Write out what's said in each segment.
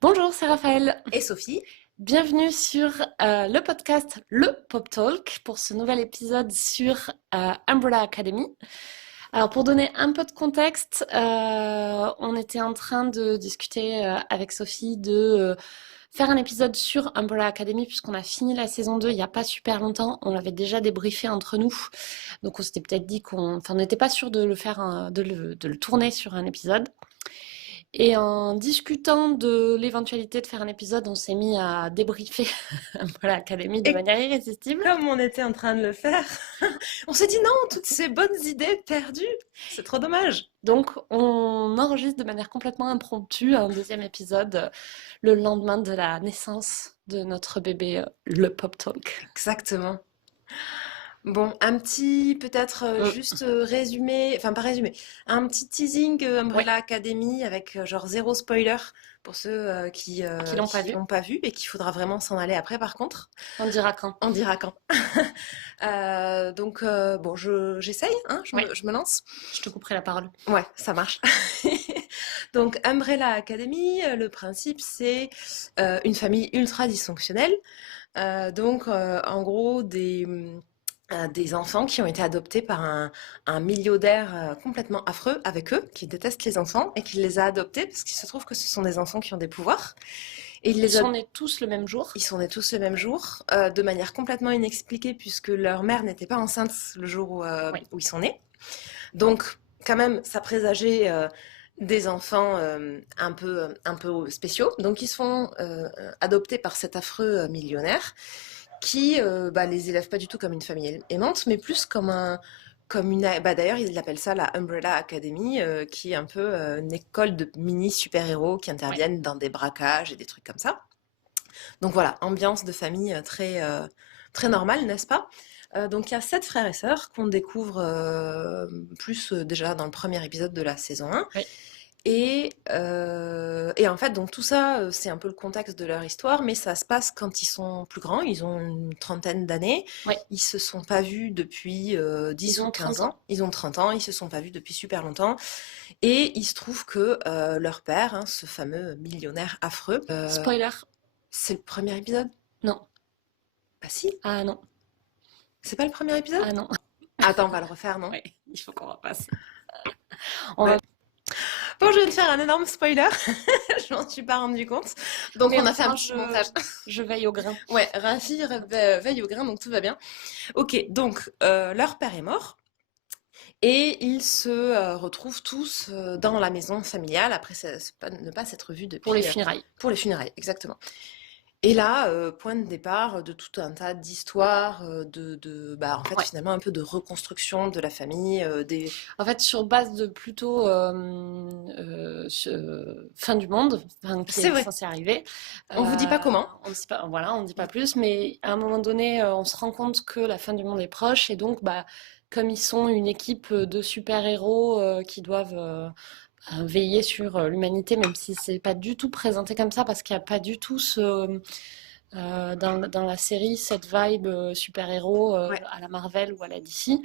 Bonjour, c'est Raphaël. Et Sophie. Bienvenue sur le podcast Le Pop Talk pour ce nouvel épisode sur Umbrella Academy. Alors pour donner un peu de contexte, on était en train de discuter avec Sophie de faire un épisode sur Umbrella Academy puisqu'on a fini la saison 2 il n'y a pas super longtemps. On l'avait déjà débriefé entre nous. Donc on s'était peut-être dit on n'était pas sûr de le faire, de le tourner sur un épisode. Et en discutant de l'éventualité de faire un épisode, on s'est mis à débriefer voilà, l'Académie de Et manière irrésistible. comme on était en train de le faire, on s'est dit non, toutes ces bonnes idées perdues, c'est trop dommage. Donc, on enregistre de manière complètement impromptue un deuxième épisode le lendemain de la naissance de notre bébé, le Pop Talk. Exactement. Bon, un petit peut-être juste résumé, enfin pas résumé, un petit teasing Ouais, Umbrella Academy avec genre zéro spoiler pour ceux qui l'ont pas qui vu. l'ont pas vu et qu'il faudra vraiment s'en aller après par contre. On dira quand. On dira quand. Bon, j'essaye, hein, Ouais, je me lance. je te couperai la parole. Ouais, ça marche. Donc, Umbrella Academy, le principe, c'est une famille ultra dysfonctionnelle. En gros, des enfants qui ont été adoptés par un millionnaire complètement affreux avec eux, qui déteste les enfants et qui les a adoptés parce qu'il se trouve que ce sont des enfants qui ont des pouvoirs. Et Ils sont nés tous le même jour. ils sont nés tous le même jour, de manière complètement inexpliquée puisque leur mère n'était pas enceinte le jour Oui. où ils sont nés. Donc, quand même, ça présageait des enfants un peu spéciaux. Donc, ils se font adoptés par cet affreux millionnaire qui les élève pas du tout comme une famille aimante, mais plus comme une... Bah, d'ailleurs, ils appellent ça la Umbrella Academy, qui est un peu une école de mini super-héros qui Ouais. interviennent dans des braquages et des trucs comme ça. Donc voilà, ambiance de famille très normale, n'est-ce pas? Donc il y a 7 frères et sœurs qu'on découvre plus déjà dans le premier épisode de la saison 1. Oui. Et en fait, donc tout ça, c'est un peu le contexte de leur histoire, mais ça se passe quand ils sont plus grands, ils ont une trentaine d'années, Oui. ils se sont pas vus depuis 10 Ils ou ont 15 30 ans, ans. ils ont 30 ans, ils se sont pas vus depuis super longtemps, et il se trouve que leur père, hein, ce fameux millionnaire affreux, Spoiler. c'est le premier épisode? Non. Bah si, Ah non. c'est pas le premier épisode? Ah non. Attends, on va le refaire, non? Oui, il faut qu'on repasse. On Ouais. va... Bon, je viens de faire un énorme spoiler, je m'en suis pas rendu compte. Donc Mais on a fait un moi, petit montage. je veille au grain. Ouais, Rafi veille au grain, donc tout va bien. Ok, donc leur père est mort et ils se retrouvent tous dans la maison familiale après ne pas s'être vus Pour les depuis funérailles. pour les funérailles, exactement. Et là, point de départ de tout un tas d'histoires, en fait, Ouais. finalement, un peu de reconstruction de la famille, En fait, sur base de plutôt fin du monde, enfin, qui C'est est vrai, censé arriver. on vous dit pas comment. On dit pas, voilà, on dit pas plus, mais à un moment donné, on se rend compte que la fin du monde est proche, et donc, bah, comme ils sont une équipe de super-héros qui doivent veiller sur l'humanité, même si c'est pas du tout présenté comme ça, parce qu'il n'y a pas du tout dans la série cette vibe super-héros Ouais, à la Marvel ou à la DC.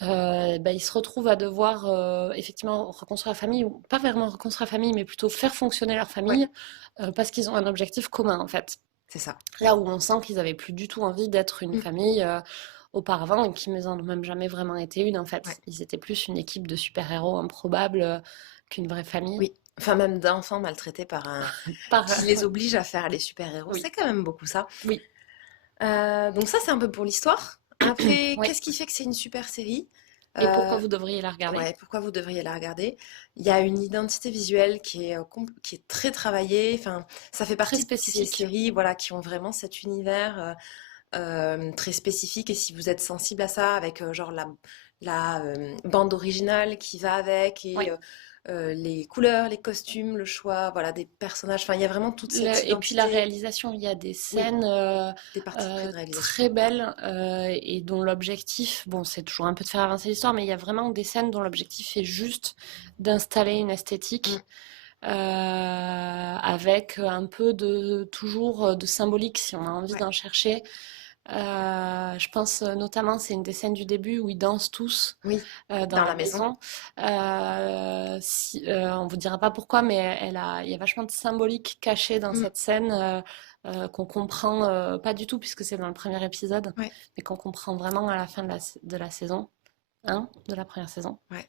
Bah, ils se retrouvent à devoir effectivement reconstruire la famille, ou pas vraiment reconstruire la famille, mais plutôt faire fonctionner leur ouais, famille parce qu'ils ont un objectif commun en fait. c'est ça. Là où on sent qu'ils avaient plus du tout envie d'être une Mm, famille auparavant et qu'ils n'en ont même jamais vraiment été une en ouais. fait. Ils étaient plus une équipe de super-héros improbables qu'une vraie famille. Oui, enfin même d'enfants maltraités par un Par, qui les oblige à faire les super-héros, oui, c'est quand même beaucoup ça. oui, Donc ça, c'est un peu pour l'histoire. Après, oui. qu'est-ce qui fait que c'est une super série? Et pourquoi Euh, vous devriez la regarder? ouais, pourquoi vous devriez la regarder? Il y a une identité visuelle qui est très travaillée. Enfin, ça fait Très partie de ces spécifique. séries, voilà, qui ont vraiment cet univers très spécifique. Et si vous êtes sensible à ça, avec genre la bande originale qui va avec Oui. et les couleurs, les costumes, le choix, voilà, des personnages. Enfin, il y a vraiment toute cette Et puis la identité. réalisation, il y a des Oui, scènes des parties pris de réalisation. très belles et dont l'objectif, bon, c'est toujours un peu de faire avancer l'histoire, mais il y a vraiment des scènes dont l'objectif est juste d'installer une esthétique Mm, avec un peu de toujours de symbolique si on a envie ouais. d'en chercher. Je pense notamment, c'est une des scènes du début où ils dansent tous Oui, dans dans la la maison. maison. On vous dira pas pourquoi, mais il y a vachement de symbolique caché dans Mm. cette scène qu'on comprend pas du tout puisque c'est dans le premier épisode, Ouais, mais qu'on comprend vraiment à la fin de la saison 1, de la première saison. ouais.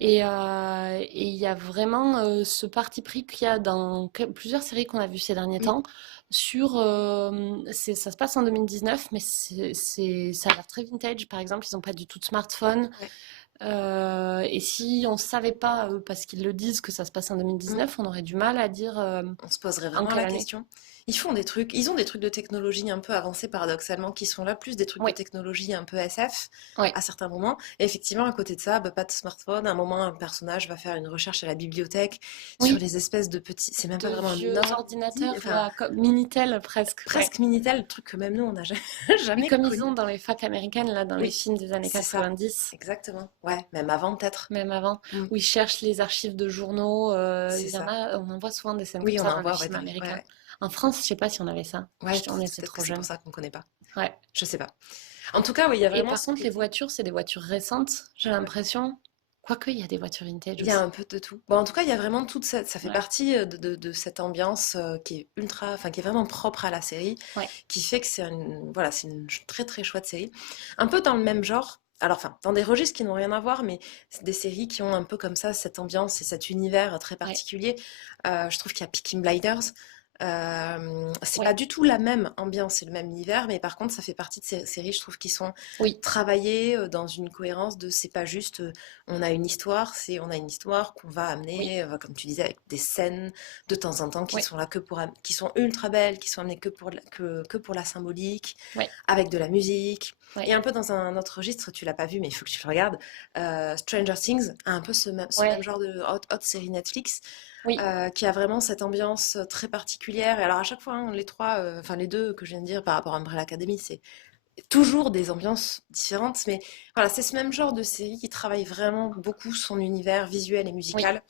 Et il y a vraiment ce parti pris qu'il y a dans plusieurs séries qu'on a vues ces derniers Oui, temps ça se passe en 2019, mais ça a l'air très vintage. Par exemple, ils n'ont pas du tout de smartphone. ouais. Et si on savait pas, parce qu'ils le disent, que ça se passe en Mm. 2019, on aurait du mal à dire On se poserait en vraiment quelle la année. question. Ils ont des trucs de technologie un peu avancés paradoxalement qui sont là, plus des trucs de Oui, technologie un peu SF oui, à certains moments. Et effectivement, à côté de ça, bah, pas de smartphone. À un moment, un personnage va faire une recherche à la bibliothèque sur oui. les espèces de petits. C'est même De pas vraiment un vieux ordi, ordinateurs, enfin comme Minitel presque. Ouais. presque Minitel, le truc que même nous on n'a Mais jamais comme ils connu. ont dans les facs américaines, là, dans les Oui, films des années c'est ça, 90. exactement. Ouais, même avant peut-être. Même avant, Mm, où ils cherchent les archives de journaux. c'est Il y en ça. a, on en voit souvent des scènes comme Oui, on ça en dans les voit, ouais, films ouais, américains. ouais. En France, je sais pas si on avait ça. Ouais, On était peut-être que trop c'est pour jeunes. ça qu'on connaît pas. Ouais. Je sais pas. En tout cas, oui, il y a Et vraiment par ce contre, les côté. voitures, c'est des voitures récentes, j'ai l'impression. Quoique, il y a des voitures vintage Il y a aussi. un peu de tout. Bon, en tout cas, il y a vraiment toute cette, ça fait Ouais. partie de cette ambiance qui est ultra, enfin, qui est vraiment propre à la série, Ouais. qui fait que voilà, c'est une très très chouette série. Un peu dans le même genre, alors, enfin, dans des registres qui n'ont rien à voir, mais c'est des séries qui ont un peu comme ça cette ambiance et cet univers très Ouais. particulier. Je trouve qu'il y a Peaky Blinders. C'est pas Ouais. du tout la même ambiance et le même univers, mais par contre, ça fait partie de ces séries, je trouve, qui sont Oui. travaillées dans une cohérence c'est pas juste on a une histoire, on a une histoire qu'on va Oui. amener, comme tu disais, avec des scènes de temps en temps qui Oui. sont là qui sont ultra belles, qui sont amenées que pour la symbolique, Oui. avec de la musique. Oui. Et un peu dans un autre registre, tu l'as pas vu, mais il faut que tu le regardes. Stranger Things a un peu ce même Ouais. genre de haute série Netflix Oui. qui a vraiment cette ambiance très particulière. Et alors à chaque fois, hein, les trois, enfin les deux que je viens de dire par rapport à Umbrella Academy, c'est toujours des ambiances différentes, mais voilà, c'est ce même genre de série qui travaille vraiment beaucoup son univers visuel et Oui. musical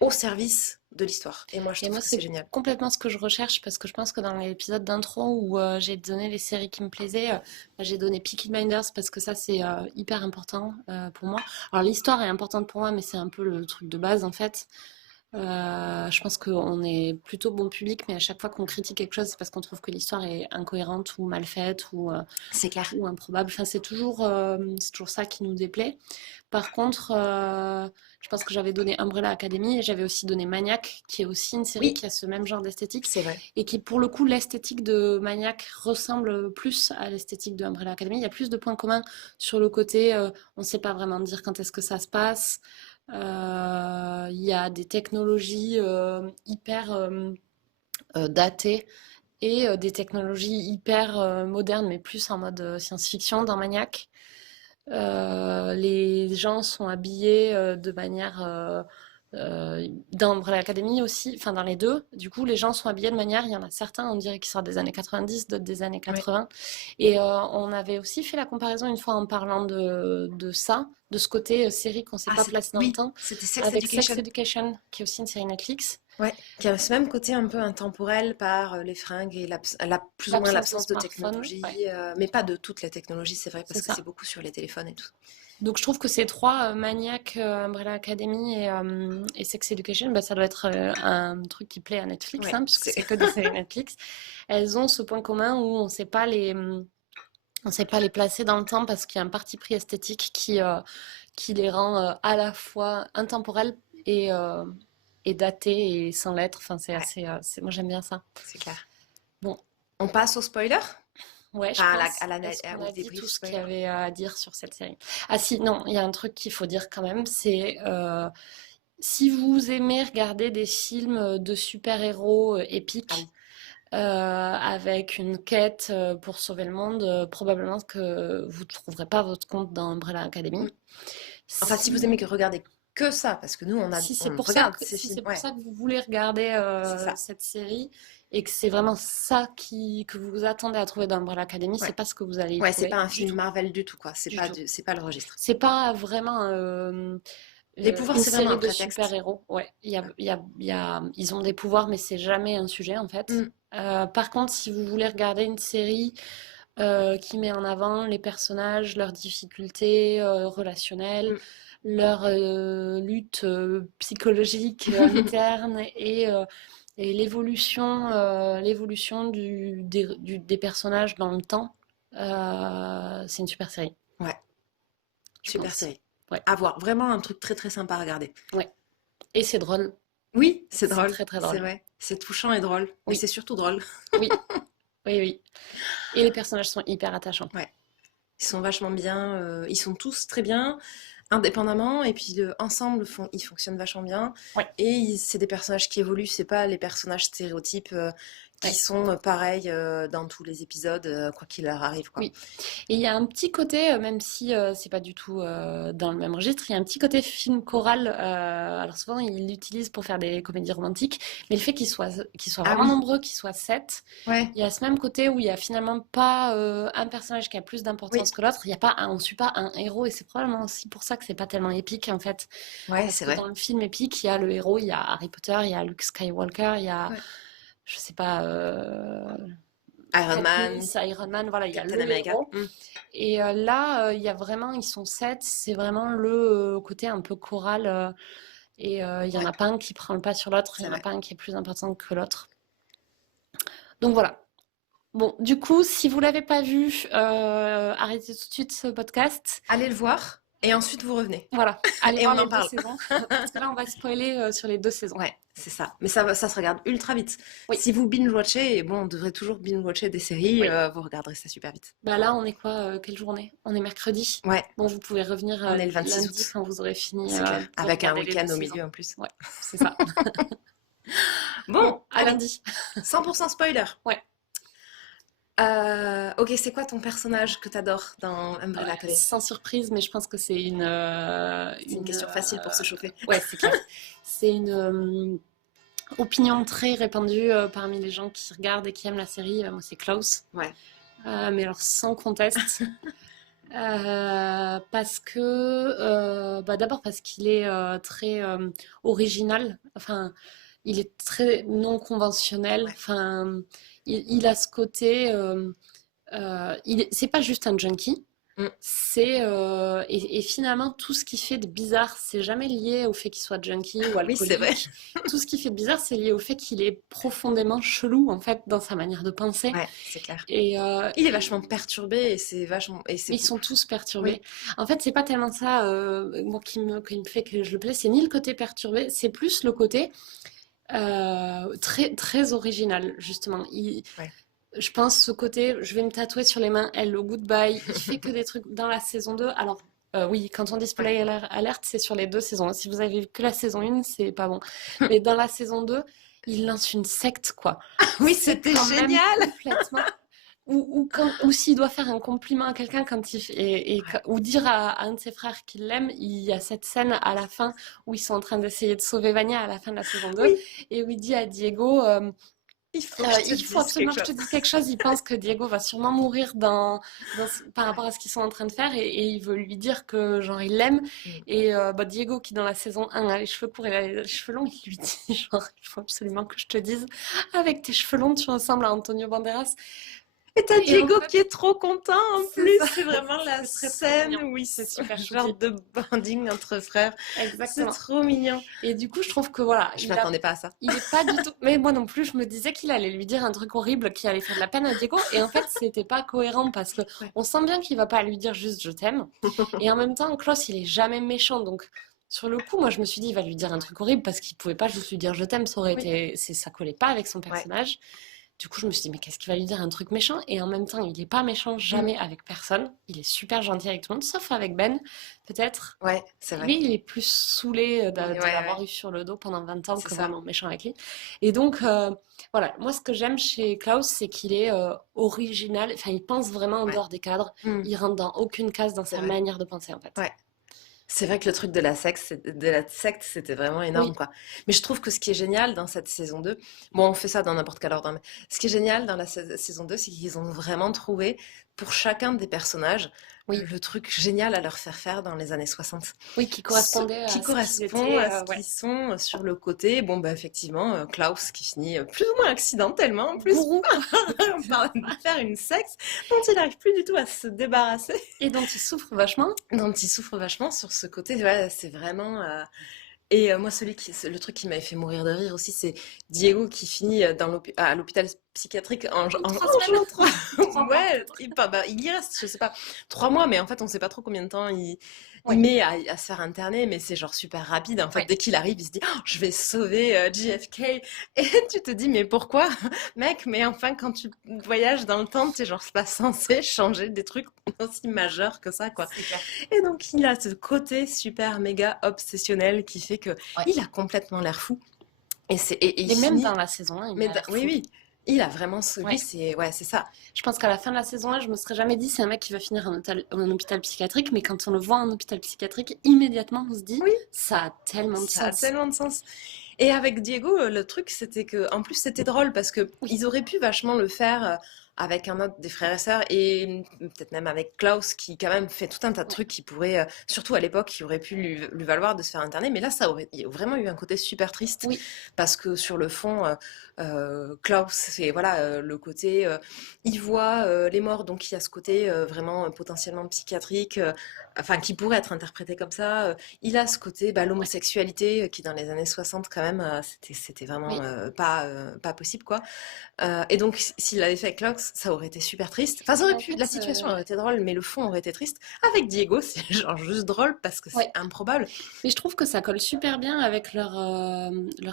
au service de l'histoire. Et moi, je Et trouve moi, que c'est c'est génial. complètement ce que je recherche parce que je pense que dans l'épisode d'intro où j'ai donné les séries qui me plaisaient, j'ai donné Peaky Blinders parce que ça, c'est hyper important pour moi. Alors, l'histoire est importante pour moi, mais c'est un peu le truc de base en fait. Je pense qu'on est plutôt bon public, mais à chaque fois qu'on critique quelque chose, c'est parce qu'on trouve que l'histoire est incohérente ou mal faite C'est clair. ou improbable. Enfin, c'est toujours ça qui nous déplaît. Par contre, je pense que j'avais donné Umbrella Academy et j'avais aussi donné Maniac, qui est aussi une série Oui, qui a ce même genre d'esthétique c'est vrai. et qui, pour le coup, l'esthétique de Maniac ressemble plus à l'esthétique de Umbrella Academy. Il y a plus de points communs sur le côté, on ne sait pas vraiment dire quand est-ce que ça se passe. Il y a des technologies hyper datées et des technologies hyper modernes, mais plus en mode science-fiction dans Maniac. Les gens sont habillés de manière dans Umbrella Academy aussi, enfin dans les deux. Du coup, les gens sont habillés de manière, il y en a certains, on dirait qu'ils sortent des années 90, d'autres des années Ouais. 80. Et on avait aussi fait la comparaison une fois en parlant de ça, de ce côté série qu'on ne s'est Ah, pas placé dans le oui, temps, c'était Sex avec Sex Education. Education, qui est aussi une série Netflix. Ouais, qui a ce même côté un peu intemporel par les fringues et plus ou moins L'absence de l'absence de smartphone, technologie, ouais, mais pas de toutes les technologies, c'est vrai, c'est parce que c'est ça. beaucoup sur les téléphones et tout. Donc je trouve que ces trois, Maniac, Umbrella Academy et Sex Education, bah, ça doit être un truc qui plaît à Netflix, Ouais, hein, puisque c'est que des séries Netflix. Elles ont ce point commun où on sait pas les placer dans le temps parce qu'il y a un parti pris esthétique qui les rend à la fois intemporels et datés et sans lettres. Enfin, c'est ouais, assez, moi j'aime bien ça. c'est clair. Bon, On passe au spoiler? ouais, je Enfin, pense. Est-ce qu'on au a dit tout débrief ce qu'il y spoiler. avait à dire sur cette série? Ah si, non, il y a un truc qu'il faut dire quand même, c'est si vous aimez regarder des films de super-héros Ah épiques oui. avec une quête pour sauver le monde, probablement que vous ne trouverez pas votre compte dans Umbrella Mm. Academy. Enfin, si vous aimez Si, que regarder que ça, parce que nous, on regarde ces si films. c'est pour Ouais, ça que vous voulez regarder c'est ça. cette série et que c'est vraiment ça que vous vous attendez à trouver dans Umbrella Academy, c'est Ouais. pas ce que vous allez y Ouais, c'est pas trouver un du film tout, Marvel du tout, quoi. du tout. C'est pas le registre. C'est pas vraiment Les pouvoirs, une c'est vraiment série un de prétexte. super-héros. Ouais, ils ont des pouvoirs, mais c'est jamais un sujet en fait. Mm. Par contre, si vous voulez regarder une série qui met en avant les personnages, leurs difficultés relationnelles, Mm. leur lutte psychologique interne et l'évolution des personnages dans le temps. C'est une super série, Ouais, je super pense. série. Ouais, À voir, vraiment un truc très très sympa à regarder. ouais. Et c'est drôle, Oui, c'est c'est drôle, très très c'est drôle. vrai. C'est touchant et drôle, mais Oui, c'est surtout drôle. oui, oui, oui. Et les personnages sont hyper attachants. Ouais, ils sont vachement bien, ils sont tous très bien, indépendamment, et puis ensemble, ils fonctionnent vachement bien. Ouais, Et c'est des personnages qui évoluent, c'est pas les personnages stéréotypes qui ouais. sont pareils dans tous les épisodes, quoi qu'il leur arrive, quoi. Oui. Et il y a un petit côté, même si c'est pas du tout dans le même registre, il y a un petit côté film choral. Alors souvent, ils l'utilisent pour faire des comédies romantiques, mais le fait qu'ils soient Ah vraiment oui, nombreux, qu'ils soient sept, ouais, il y a ce même côté où il y a finalement pas un personnage qui a plus oui, d'importance que l'autre. Il y a pas on suit pas un héros, et c'est probablement aussi pour ça que c'est pas tellement épique en fait, ouais, parce c'est que vrai. dans le film épique, il y a le héros, il y a Harry Potter, il y a Luke Skywalker, il y a Ouais. je sais pas. Iron Man, Katniss, Iron Man, voilà, il y a Captain le America. héros. Et là, il y a vraiment, ils sont sept, c'est vraiment le côté un peu choral. Et il y en Ouais, a pas un qui prend le pas sur l'autre, il y c'est en a vrai. pas un qui est plus important que l'autre. Donc voilà. Bon, du coup, si vous l'avez pas vu, arrêtez tout de suite ce podcast. Allez le voir, et ensuite vous revenez. Voilà, allez Et voir on les en deux parle. saisons, parce que là, on va spoiler sur les 2 saisons. Ouais, c'est ça. Mais ça se regarde ultra vite. Oui, Si vous binge-watchez, et bon, on devrait toujours binge-watcher des séries, oui. vous regarderez ça super vite. Bah là, on est quoi? Quelle journée? On est mercredi. Ouais, Bon, vous pouvez revenir on est le 26 lundi août. quand vous aurez fini C'est clair. de Avec un regarder les deux week-end au saisons. milieu en plus. Ouais, c'est ça. Bon, Bon, à allez, lundi. 100% spoiler. Ouais. Ok, c'est quoi ton personnage que t'adores dans Umbrella Academy? Sans surprise, mais je pense que c'est C'est une question facile pour se chauffer. ouais, c'est clair. C'est une opinion très répandue parmi les gens qui regardent et qui aiment la série. Moi, c'est Klaus. Ouais. Mais alors, sans conteste. Parce que, d'abord parce qu'il est très original. Enfin, il est très non conventionnel. Ouais. Enfin, il a ce côté. C'est pas juste un junkie. Mm. Et finalement, tout ce qui fait de bizarre, c'est jamais lié au fait qu'il soit junkie ou Oui, c'est vrai. alcoolique. Tout ce qui fait de bizarre, c'est lié au fait qu'il est profondément chelou, en fait, dans sa manière de penser. Ouais, c'est clair. Et, Il est vachement perturbé et c'est vachement. Et c'est... ils sont tous Oui, perturbés. En fait, c'est pas tellement ça, moi, qui me fait que je le plais. C'est ni le côté perturbé, c'est plus le côté très, très original, justement. ouais. Je pense ce côté, je vais me tatouer sur les mains, Hello, goodbye. Il fait que des trucs dans la saison 2. Alors, oui, quand on dit Ouais. spoiler alerte, c'est sur les 2 saisons. Si vous avez vu que la saison 1, c'est pas bon. Mais dans la saison 2, il lance une secte, quoi. Oui, C'est c'était quand même génial! complètement. Ou s'il doit faire un compliment à quelqu'un Ouais. ou dire à un de ses frères qu'il l'aime, il y a cette scène à la fin où ils sont en train d'essayer de sauver Vania à la fin de la saison 2 Oui, et où il dit à Diego il faut que je te il faut dise absolument quelque que je te chose. dise quelque chose. Il pense que Diego va sûrement mourir par Ouais. rapport à ce qu'ils sont en train de faire et il veut lui dire que genre il l'aime. Mm. Et Diego qui dans la saison 1 a les cheveux courts et a les cheveux longs, il lui dit genre il faut absolument que je te dise avec tes cheveux longs tu ressembles à Antonio Banderas. Et t'as Et en Diego fait, qui est trop content en c'est plus. ça. C'est vraiment la C'est très très scène mignon. où ils C'est sont super genre choupi. de bonding entre frères. C'est Exactement. trop mignon. Et du coup, je trouve que voilà, Je m'attendais pas à ça. il est pas du tout. Mais moi non plus, je me disais qu'il allait lui dire un truc horrible qui allait faire de la peine à Diego. Et en fait, c'était pas cohérent parce que Ouais. on sent bien qu'il va pas lui dire juste je t'aime. Et en même temps, Klaus, il est jamais méchant. Donc, sur le coup, moi, je me suis dit, il va lui dire un truc horrible parce qu'il pouvait pas juste lui dire je t'aime. Ça aurait Oui. été. Ça collait pas avec son Ouais. personnage. Du coup, je me suis dit, mais qu'est-ce qu'il va lui dire? Un truc méchant? Et en même temps, il est pas méchant Mm. jamais avec personne. Il est super gentil avec tout le monde, sauf avec Ben, peut-être. Ouais, c'est vrai. Lui, il est plus saoulé Ouais, de l'avoir ouais, eu sur le dos pendant 20 ans c'est que ça. vraiment méchant avec lui. Et donc, voilà, moi, ce que j'aime chez Klaus, c'est qu'il est original. Enfin, il pense vraiment en Ouais. dehors des cadres. Mm. Il rentre dans aucune case dans C'est sa vrai. manière de penser, en fait. Ouais. C'est vrai que le truc de la secte, c'était vraiment énorme, Oui, quoi. Mais je trouve que ce qui est génial dans cette saison 2, bon, on fait ça dans n'importe quel ordre, hein, mais ce qui est génial dans la saison 2, c'est qu'ils ont vraiment trouvé, pour chacun des personnages, Oui. le truc génial à leur faire faire dans les années 60. Oui, qui correspondait à Qui ce qu'ils correspond étaient, à ce ouais. qu'ils sont sur le côté. Bon, bah, effectivement, Klaus qui finit plus ou moins accidentellement, en plus, Gourou. par faire une sexe dont il n'arrive plus du tout à se débarrasser. Et dont il souffre vachement. Dont il souffre vachement sur ce côté. Ouais, c'est vraiment... Et moi, le truc qui m'avait fait mourir de rire aussi, c'est Diego qui finit à l'hôpital psychiatrique en 3 semaines. 3 mois. Ouais, il y reste, je sais pas, 3 mois, mais en fait, on sait pas trop combien de temps Ouais. il met à se faire interner, mais c'est genre super rapide. En fait, Ouais. dès qu'il arrive, il se dit, oh, je vais sauver JFK. Et tu te dis, mais pourquoi, mec? Mais enfin, quand tu voyages dans le temps, t'es genre pas censé changer des trucs aussi majeurs que ça, quoi. C'est clair. Et donc, il a ce côté super méga obsessionnel qui fait que Ouais. il a complètement l'air fou. Et il même finit... dans la saison 1, il Mais a l'air oui, fou. oui. Il a vraiment Ouais. lui, c'est ça. Je pense qu'à la fin de la saison 1, je me serais jamais dit c'est un mec qui va finir en hôpital psychiatrique, mais quand on le voit en hôpital psychiatrique, immédiatement on se dit Oui. ça a tellement de Ça a sens. tellement de sens. Et avec Diego, le truc, c'était que, en plus, c'était drôle parce que ils auraient pu vachement le faire avec un autre des frères et sœurs et peut-être même avec Klaus qui quand même fait tout un tas de trucs qui pourraient, surtout à l'époque, qui auraient pu lui valoir de se faire interner. Mais là, il y a vraiment eu un côté super triste Oui. parce que sur le fond, Klaus, c'est voilà le côté, il voit les morts, donc il y a ce côté vraiment potentiellement psychiatrique, enfin qui pourrait être interprété comme ça. Il a ce côté, l'homosexualité qui dans les années 60 quand même, c'était vraiment Oui. pas possible quoi. Et donc s'il l'avait fait avec Klaus, ça aurait été super triste. Enfin, ça aurait En pu, fait, la situation aurait été drôle, mais le fond aurait été triste. Avec Diego, c'est genre juste drôle parce que c'est Ouais. improbable. Mais je trouve que ça colle super bien avec leur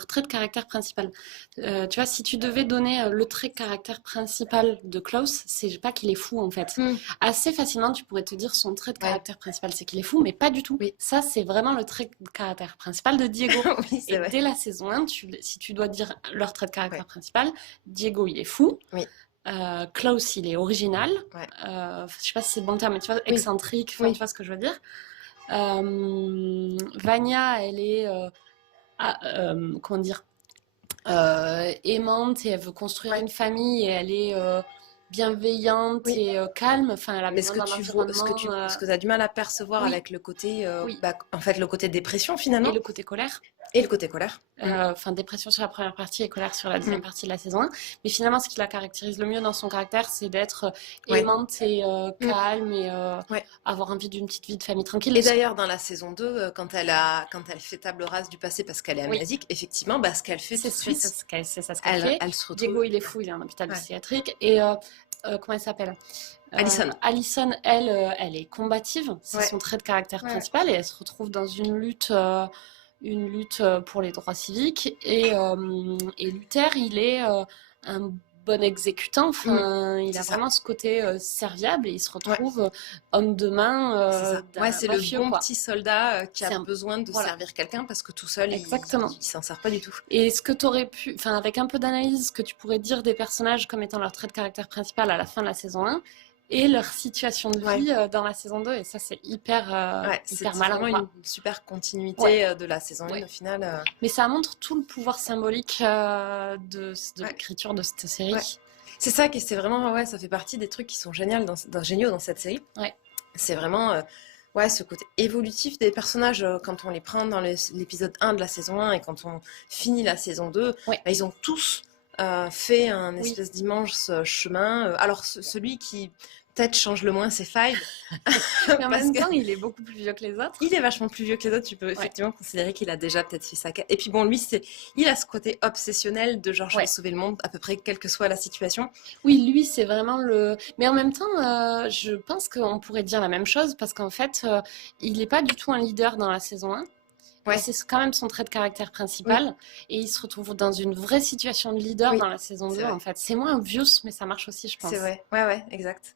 trait de caractère principal. Tu vois, si tu devais donner le trait de caractère principal de Klaus, c'est pas qu'il est fou en fait. Mm. Assez facilement, tu pourrais te dire son trait de Ouais. caractère principal, c'est qu'il est fou, mais pas du tout. Oui. Ça, c'est vraiment le trait de caractère principal de Diego. Oui, c'est Et vrai. dès la saison 1, si tu dois dire leur trait de caractère Ouais. principal, Diego, il est fou. Oui. Klaus, il est original. Ouais. Je sais pas si c'est le bon terme, mais tu vois, Oui. excentrique, enfin, Oui. tu vois ce que je veux dire. Vania, elle est, comment dire, aimante et elle veut construire Ouais. une famille et elle est bienveillante Oui. et calme. Enfin, elle a Mais ce besoin que d'un tu vois, ce environnement. que tu as du mal à percevoir Oui. avec le côté, Oui. en fait, le côté dépression finalement, Et le côté colère. et le côté colère. Enfin, dépression sur la première partie et colère sur la deuxième partie de la saison 1. Mais finalement, ce qui la caractérise le mieux dans son caractère, c'est d'être Ouais. aimante et calme et Ouais. avoir envie d'une petite vie de famille tranquille. Et d'ailleurs, dans la saison 2, quand elle fait table rase du passé parce qu'elle est Oui. amnésique, effectivement, ce qu'elle fait tout de suite, c'est ça ce qu'elle fait. elle se retrouve. Diego, il est fou, il est en hôpital Ouais. psychiatrique. Et comment elle s'appelle? Alison. Alison, elle est combative. C'est Ouais. son trait de caractère Ouais. principal. Et elle se retrouve dans une lutte pour les droits civiques. Et Luther, il est un bon exécutant. Enfin, il c'est a ça. vraiment ce côté serviable et il se retrouve homme de main C'est ça. d'un C'est mafieux, le bon quoi. petit soldat qui C'est a un- besoin de voilà. servir quelqu'un parce que tout seul, Exactement. il s'en sert pas du tout. Et ce que tu aurais pu, enfin, avec un peu d'analyse, ce que tu pourrais dire des personnages comme étant leur trait de caractère principal à la fin de la saison 1 et leur situation de vie dans la saison 2. Et ça, c'est hyper C'est malin. vraiment quoi. une super continuité Ouais. de la saison 1 Ouais. au final. Mais ça montre tout le pouvoir symbolique de Ouais. l'écriture de cette série. Ouais. C'est ça qui c'est vraiment ça fait partie des trucs qui sont géniaux dans cette série. Ouais. C'est vraiment ce côté évolutif des personnages quand on les prend dans l'épisode 1 de la saison 1 et quand on finit la saison 2, Ouais. Ils ont tous fait un Oui. espèce d'immense chemin. Alors celui qui peut-être change le moins, c'est Five. Mais en même temps, il est beaucoup plus vieux que les autres. Il est vachement plus vieux que les autres, tu peux effectivement considérer qu'il a déjà peut-être fait ça. Et puis bon, lui, il a ce côté obsessionnel de genre je vais sauver le monde à peu près quelle que soit la situation. Oui, lui, c'est vraiment le... Mais en même temps, je pense qu'on pourrait dire la même chose parce qu'en fait, il n'est pas du tout un leader dans la saison 1. Ouais. C'est quand même son trait de caractère principal et il se retrouve dans une vraie situation de leader dans la saison 2 en fait. C'est moins obvious mais ça marche aussi je pense. C'est vrai, ouais, exact.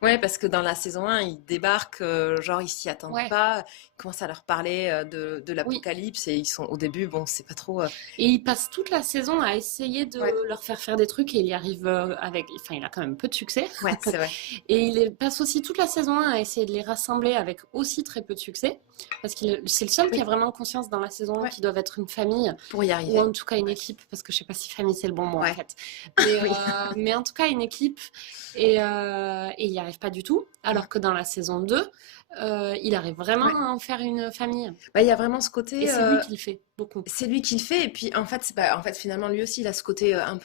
Ouais, parce que dans la saison 1, ils débarquent, genre ils s'y attendent pas, ils commencent à leur parler de l'apocalypse et ils sont au début, bon, c'est pas trop... Et ils passent toute la saison à essayer de leur faire des trucs et il y arrive enfin il a quand même peu de succès. Ouais, c'est vrai. Et il passe aussi toute la saison 1 à essayer de les rassembler avec aussi très peu de succès. Parce que c'est le seul qui a vraiment conscience dans la saison 1 qu'ils doivent être une famille. Pour y arriver. Ou en tout cas une équipe, parce que je sais pas si famille c'est le bon mot en fait. Mais en tout cas une équipe. Et il y a arrive pas du tout, alors que dans la saison 2, il arrive vraiment Ouais. à en faire une famille. Bah, il y a vraiment ce Et côté, c'est lui qui le fait, beaucoup. c'est lui qui le fait. Et puis, en fait, en fait, finalement, lui aussi, il a ce côté un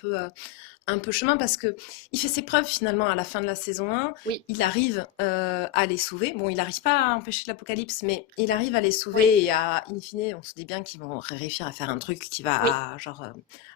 peu chemin parce que il fait ses preuves finalement à la fin de la saison 1. Oui, Il arrive à les sauver. Bon, il n'arrive pas à empêcher l'apocalypse, mais il arrive à les oui, sauver et in fine, on se dit bien qu'ils vont réussir à faire un truc qui oui. va, genre,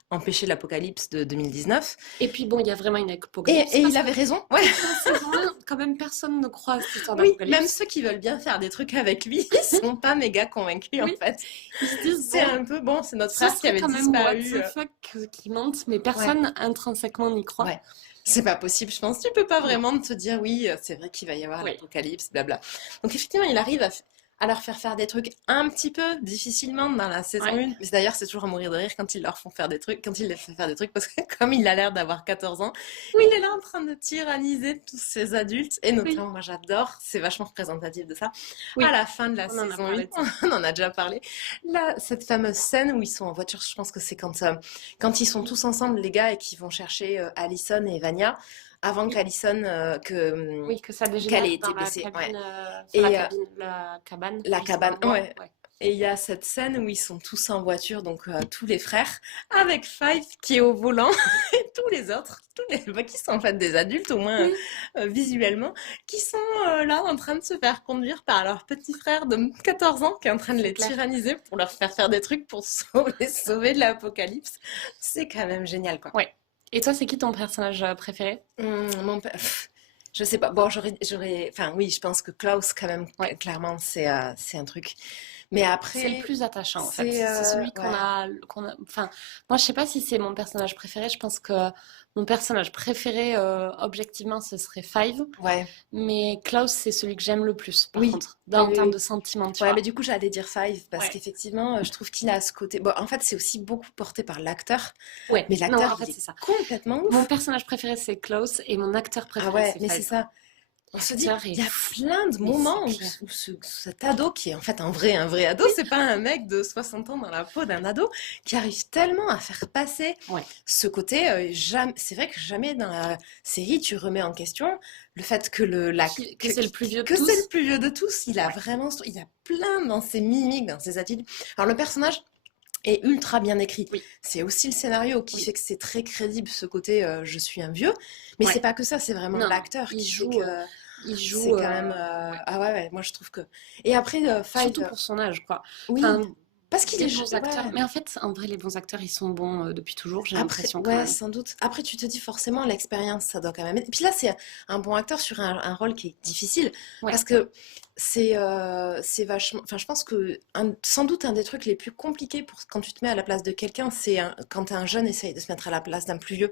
empêcher l'apocalypse de 2019. Et puis bon, il y a vraiment une apocalypse Et parce il que avait raison. Ouais. toute la saison 1, quand même, personne ne croit à cette histoire Oui, même d'apocalypse. ceux qui veulent bien faire des trucs avec lui, ils sont pas méga convaincus en Oui, fait. ils se disent, C'est bon, un peu bon, c'est notre ce frère qui serait avait quand même what disparu. the fuck qui mente, mais Ouais. personne intrinsèquement n'y croit. Ouais, c'est pas possible, je pense. Tu peux pas Non, vraiment te dire oui, c'est vrai qu'il va y avoir oui, l'apocalypse, blabla. Donc effectivement, il arrive à leur faire des trucs un petit peu difficilement dans la saison ouais, 1. Mais d'ailleurs, c'est toujours à mourir de rire quand ils leur font faire des trucs, quand il les fait faire des trucs, parce que comme il a l'air d'avoir 14 ans, il oui, est là en train de tyranniser tous ces adultes. Et oui, notamment, moi j'adore, c'est vachement représentatif de ça. À oui, la fin de la on en a saison 1, parlé de ça. on en a déjà parlé, là, cette fameuse scène où ils sont en voiture, je pense que c'est quand ils sont tous ensemble, les gars, et qu'ils vont chercher Allison et Vania, avant Oui, qu'Allison, oui, que ça qu'elle dégénère ait dans été la blessée. Ouais. cabine, enfin Et la cabane la où ils sont dans cabane, le bois. ouais. Ouais, Et il y a cette scène où ils sont tous en voiture, donc tous les frères, avec Five qui est au volant, et tous les autres, bah, qui sont en fait des adultes, au moins oui, visuellement, qui sont là en train de se faire conduire par leur petit frère de 14 ans qui est en train de c'est les clair. tyranniser pour leur faire faire des trucs pour les sauver de l'apocalypse. C'est quand même génial, quoi. Ouais. Et toi, c'est qui ton personnage préféré? Mon père, je sais pas. Bon, enfin oui, je pense que Klaus, quand même, Ouais. clairement, c'est un truc. Mais C'est le après, plus attachant en fait. c'est, C'est celui ouais, qu'on a. Enfin, moi je sais pas si c'est mon personnage préféré. Je pense que mon personnage préféré, objectivement, ce serait Five. ouais, Mais Klaus, c'est celui que j'aime le plus, par oui, contre, oui, en oui, termes de oui. sentiments, tu Ouais, mais vois. du coup, j'allais dire Five parce Ouais. qu'effectivement, je trouve qu'il a ce côté. Bon, en fait, c'est aussi beaucoup porté par l'acteur, Ouais. mais Non, l'acteur, en il fait, est c'est ça. complètement Mon ouf. personnage préféré, c'est Klaus, et mon acteur Ah préféré, ouais, c'est mais c'est Five. ça. On se dit, L'acteur il est y a fou. plein de Mais c'est moments où, clair. cet ado, qui est en fait un vrai ado, Oui. c'est pas un mec de 60 ans dans la peau d'un ado, qui arrive tellement à faire passer Ouais. ce côté, c'est vrai que jamais dans la série tu remets en question le fait que Que c'est le plus vieux de que c'est le tous. plus vieux de tous. Il a Ouais. vraiment, il a plein dans ses mimiques, dans ses attitudes. Alors le personnage est ultra bien écrit. Oui. C'est aussi le scénario qui Oui. fait que c'est très crédible ce côté je suis un vieux, mais c'est Ouais. pas que ça, c'est vraiment Non, non. l'acteur Il qui fait joue. que Il c'est joue. quand même Ouais. ah ouais, ouais, moi je trouve que et après Surtout Five pour son âge, quoi. oui, Enfin, parce qu'il des est bons acteurs. ouais. Mais en fait, en vrai, les bons acteurs, ils sont bons depuis toujours, j'ai Après, l'impression quand ouais, même. sans doute. Après, tu te dis forcément l'expérience, ça doit quand même. Et puis là, c'est un bon acteur sur un rôle qui est difficile Ouais. parce que c'est vachement. Enfin, je pense que sans doute un des trucs les plus compliqués pour quand tu te mets à la place de quelqu'un, quand un jeune essaye de se mettre à la place d'un plus vieux.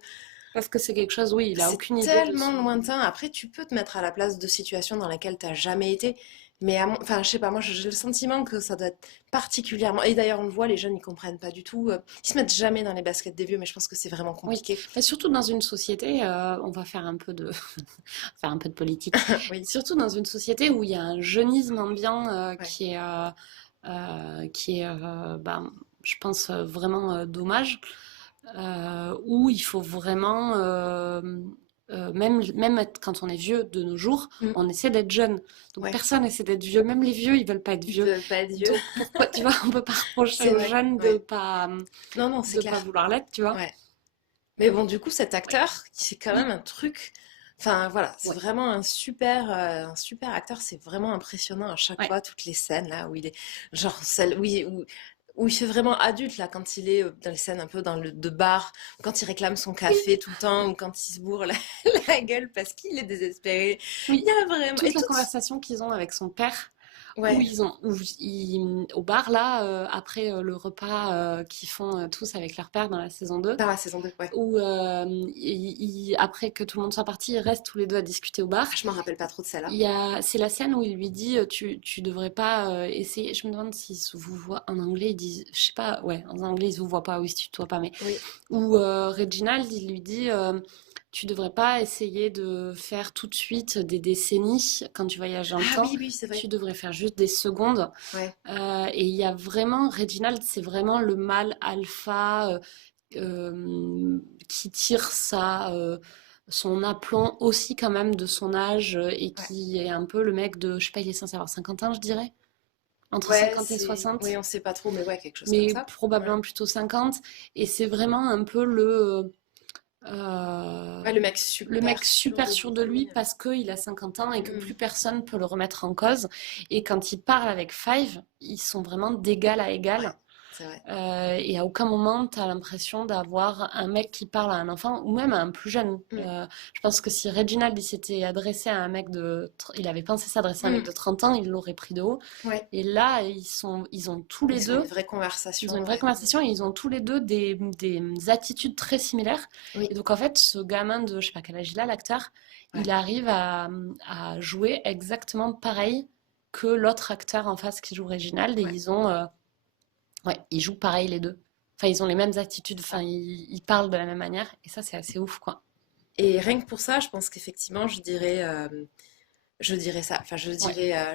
Parce que c'est quelque chose, oui, il a C'est aucune idée de tellement son. lointain. Après, tu peux te mettre à la place de situations dans lesquelles tu n'as jamais été. Mais, enfin, je sais pas, moi j'ai le sentiment que ça doit être particulièrement. Et d'ailleurs, on le voit, les jeunes, ils comprennent pas du tout. Ils se mettent jamais dans les baskets des vieux, mais je pense que c'est vraiment Oui, compliqué. mais surtout dans une société, on va faire un peu de, faire un peu de politique. Oui, Surtout dans une société où il y a un jeunisme ambiant ouais. qui est, ben, je pense, vraiment dommage, où il faut vraiment, quand on est vieux de nos jours, Mm, on essaie d'être jeune. Donc ouais. personne essaie d'être vieux, même les vieux, ils veulent pas être Ils vieux. peuvent pas être vieux. Donc pourquoi, tu vois, on peut pas reprocher C'est aux vrai, jeunes ouais. Non, non, c'est de pas clair. vouloir l'être, tu vois. Ouais. Mais bon, du coup, cet Ouais. acteur, c'est quand même Oui, un truc. Enfin, voilà, c'est ouais, vraiment un super acteur. C'est vraiment impressionnant à chaque ouais. fois, toutes les scènes là où il est, genre celle où il fait vraiment adulte là, quand il est dans les scènes un peu de bar, quand il réclame son Oui, café tout le temps, ou quand il se bourre la gueule parce qu'il est désespéré. Il oui. y a vraiment Toute et la tout. conversation qu'ils ont avec son père, Ouais, au bar là, après le repas qu'ils font tous avec leur père dans la saison 2, dans la saison 2, ouais. où après que tout le monde soit parti, ils restent tous les deux à discuter au bar. Ah, je m'en rappelle pas trop de celle-là. C'est la scène où il lui dit tu devrais pas essayer. Je me demande s'il se vous voit en anglais, il dit, je sais pas, ouais, en anglais il se vous voit pas, oui, si tu te vois pas, mais Oui. où Reginald il lui dit tu devrais pas essayer de faire tout de suite des décennies quand tu voyages dans le Ah temps, oui, oui, c'est vrai. tu devrais faire juste des secondes. Ouais. Et il y a vraiment, Reginald, c'est vraiment le mâle alpha qui tire son aplomb aussi quand même de son âge et Ouais. qui est un peu le mec de, je sais pas, il est censé avoir 50 ans, je dirais, entre Ouais, 50 et oui, 60, on sait pas trop, mais ouais, quelque chose comme mais ça. Ouais. probablement plutôt 50. Et c'est vraiment un peu Ouais, le mec le super mec sûr super de sûr de lui lui. parce qu'il a 50 ans et que Mm. plus personne peut le remettre en cause. Et quand il parle avec Five, ils sont vraiment d'égal à Ouais, égal. c'est vrai. Et à aucun moment, tu as l'impression d'avoir un mec qui parle à un enfant ou même à un plus jeune. Mm. Je pense que si Reginald il s'était adressé à un mec il avait pensé s'adresser à un mec Mm. de 30 ans, il l'aurait pris de haut. Ouais. Et là, ils ont tous les Ils ont une deux, vraie ils ont une conversation, vraie ouais. conversation et ils ont tous les deux des attitudes très similaires. Oui, Et donc, en fait, ce gamin de, je sais pas quel âge il a, l'acteur, ouais. il arrive à jouer exactement pareil que l'autre acteur en face qui joue Reginald. Et Ouais, ouais, ils jouent pareil les deux. Enfin, ils ont les mêmes attitudes, c'est enfin, ça. ils parlent de la même manière. Et ça, c'est assez ouf, quoi. Et rien que pour ça, je pense qu'effectivement, je dirais ça. Enfin, Ouais.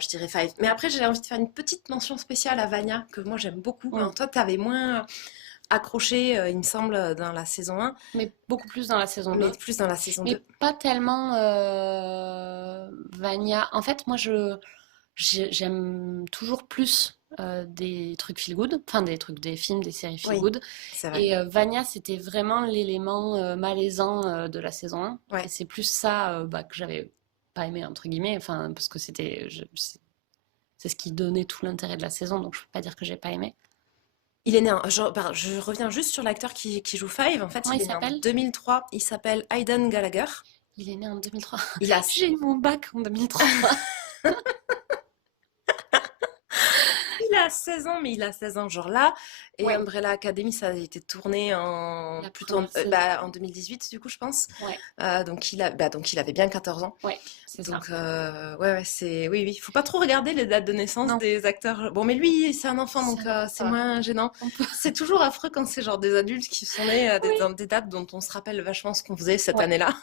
je dirais Five. Mais après, j'ai envie de faire une petite mention spéciale à Vania, que moi j'aime beaucoup. Mm. Alors, toi, t'avais moins accroché, il me semble, dans la saison 1, Mais beaucoup plus dans la saison mais 2. plus dans la saison Mais 2. pas tellement Vania. En fait, moi, j'aime toujours plus des trucs feel good, enfin des trucs, des films, des séries feel Oui, good. c'est vrai. Et Vania, c'était vraiment l'élément malaisant de la saison 1. Et Ouais. c'est plus ça bah, que j'avais pas aimé, entre guillemets, enfin, parce que c'est ce qui donnait tout l'intérêt de la saison, donc je peux pas dire que j'ai pas aimé. Il est né je reviens juste sur l'acteur qui joue Five. En fait, Comment il il est né en s'appelle? 2003. Il s'appelle Aidan Gallagher. Il est né en 2003. Il a, J'ai eu mon bac en 2003. il a 16 ans, mais il a 16 ans genre là. Et Ouais, Umbrella Academy, ça a été tourné la plutôt première saison. en 2018, du coup, je pense. Ouais, Donc il avait bien 14 ans. ouais, c'est ça. Donc, ouais, oui, oui. Faut pas trop regarder les dates de naissance Non, des acteurs. Bon, mais lui, c'est un enfant, c'est donc un enfant, c'est ça va. moins gênant. On peut... C'est toujours affreux quand c'est genre des adultes qui sont nés Oui, dans des dates dont on se rappelle vachement ce qu'on faisait cette ouais. année-là.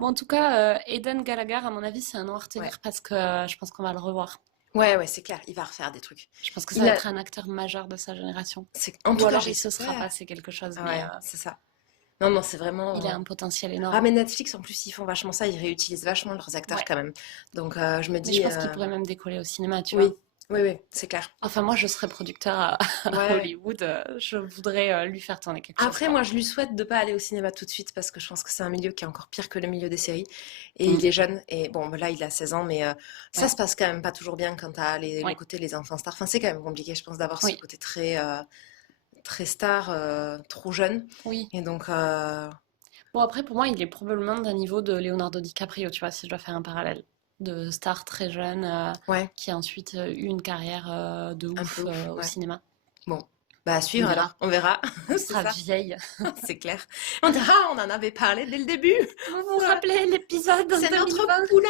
Bon, en tout cas, Eden Gallagher, à mon avis, c'est un nom à Ouais. retenir parce que je pense qu'on va le revoir. Ouais, ouais, c'est clair. Il va refaire des trucs. Je pense que ça Il va a, être un acteur majeur de sa génération. En Ou tout cas, alors il se sera j'espère. passé quelque chose, Ah mais ouais, c'est ça. Non, non, c'est il a vraiment. un potentiel Ah, énorme. mais Netflix, en plus, ils font vachement ça. Ils réutilisent vachement leurs acteurs Ouais. quand même. Donc, je me Mais je dis, pense qu'il pourrait même décoller au cinéma, tu vois. oui, oui, oui, c'est clair. Enfin, moi, je serais producteur à Ouais. Hollywood. Je voudrais lui faire tourner quelque chose, Après, quoi. moi, je lui souhaite de pas aller au cinéma tout de suite parce que je pense que c'est un milieu qui est encore pire que le milieu des séries. Et Mm. il est jeune. Et bon, là, il a 16 ans, mais ça Ouais, se passe quand même pas toujours bien quand t'as le ouais, côté les enfants stars. Enfin, c'est quand même compliqué, je pense, d'avoir ce oui, côté très star, trop jeune. oui. Et donc, Bon, après, pour moi, il est probablement d'un niveau de Leonardo DiCaprio, tu vois, si je dois faire un parallèle. De star très jeune, ouais, qui a ensuite eu une carrière de un peu ouf ouf, au ouais. cinéma. Bon, bah à On suivre verra. alors, on verra. On C'est sera ça, vieille. c'est clair. On dira, ah, on en avait parlé dès le début. Vous vous Ouais, rappelez l'épisode en c'est notre 2020? poulain.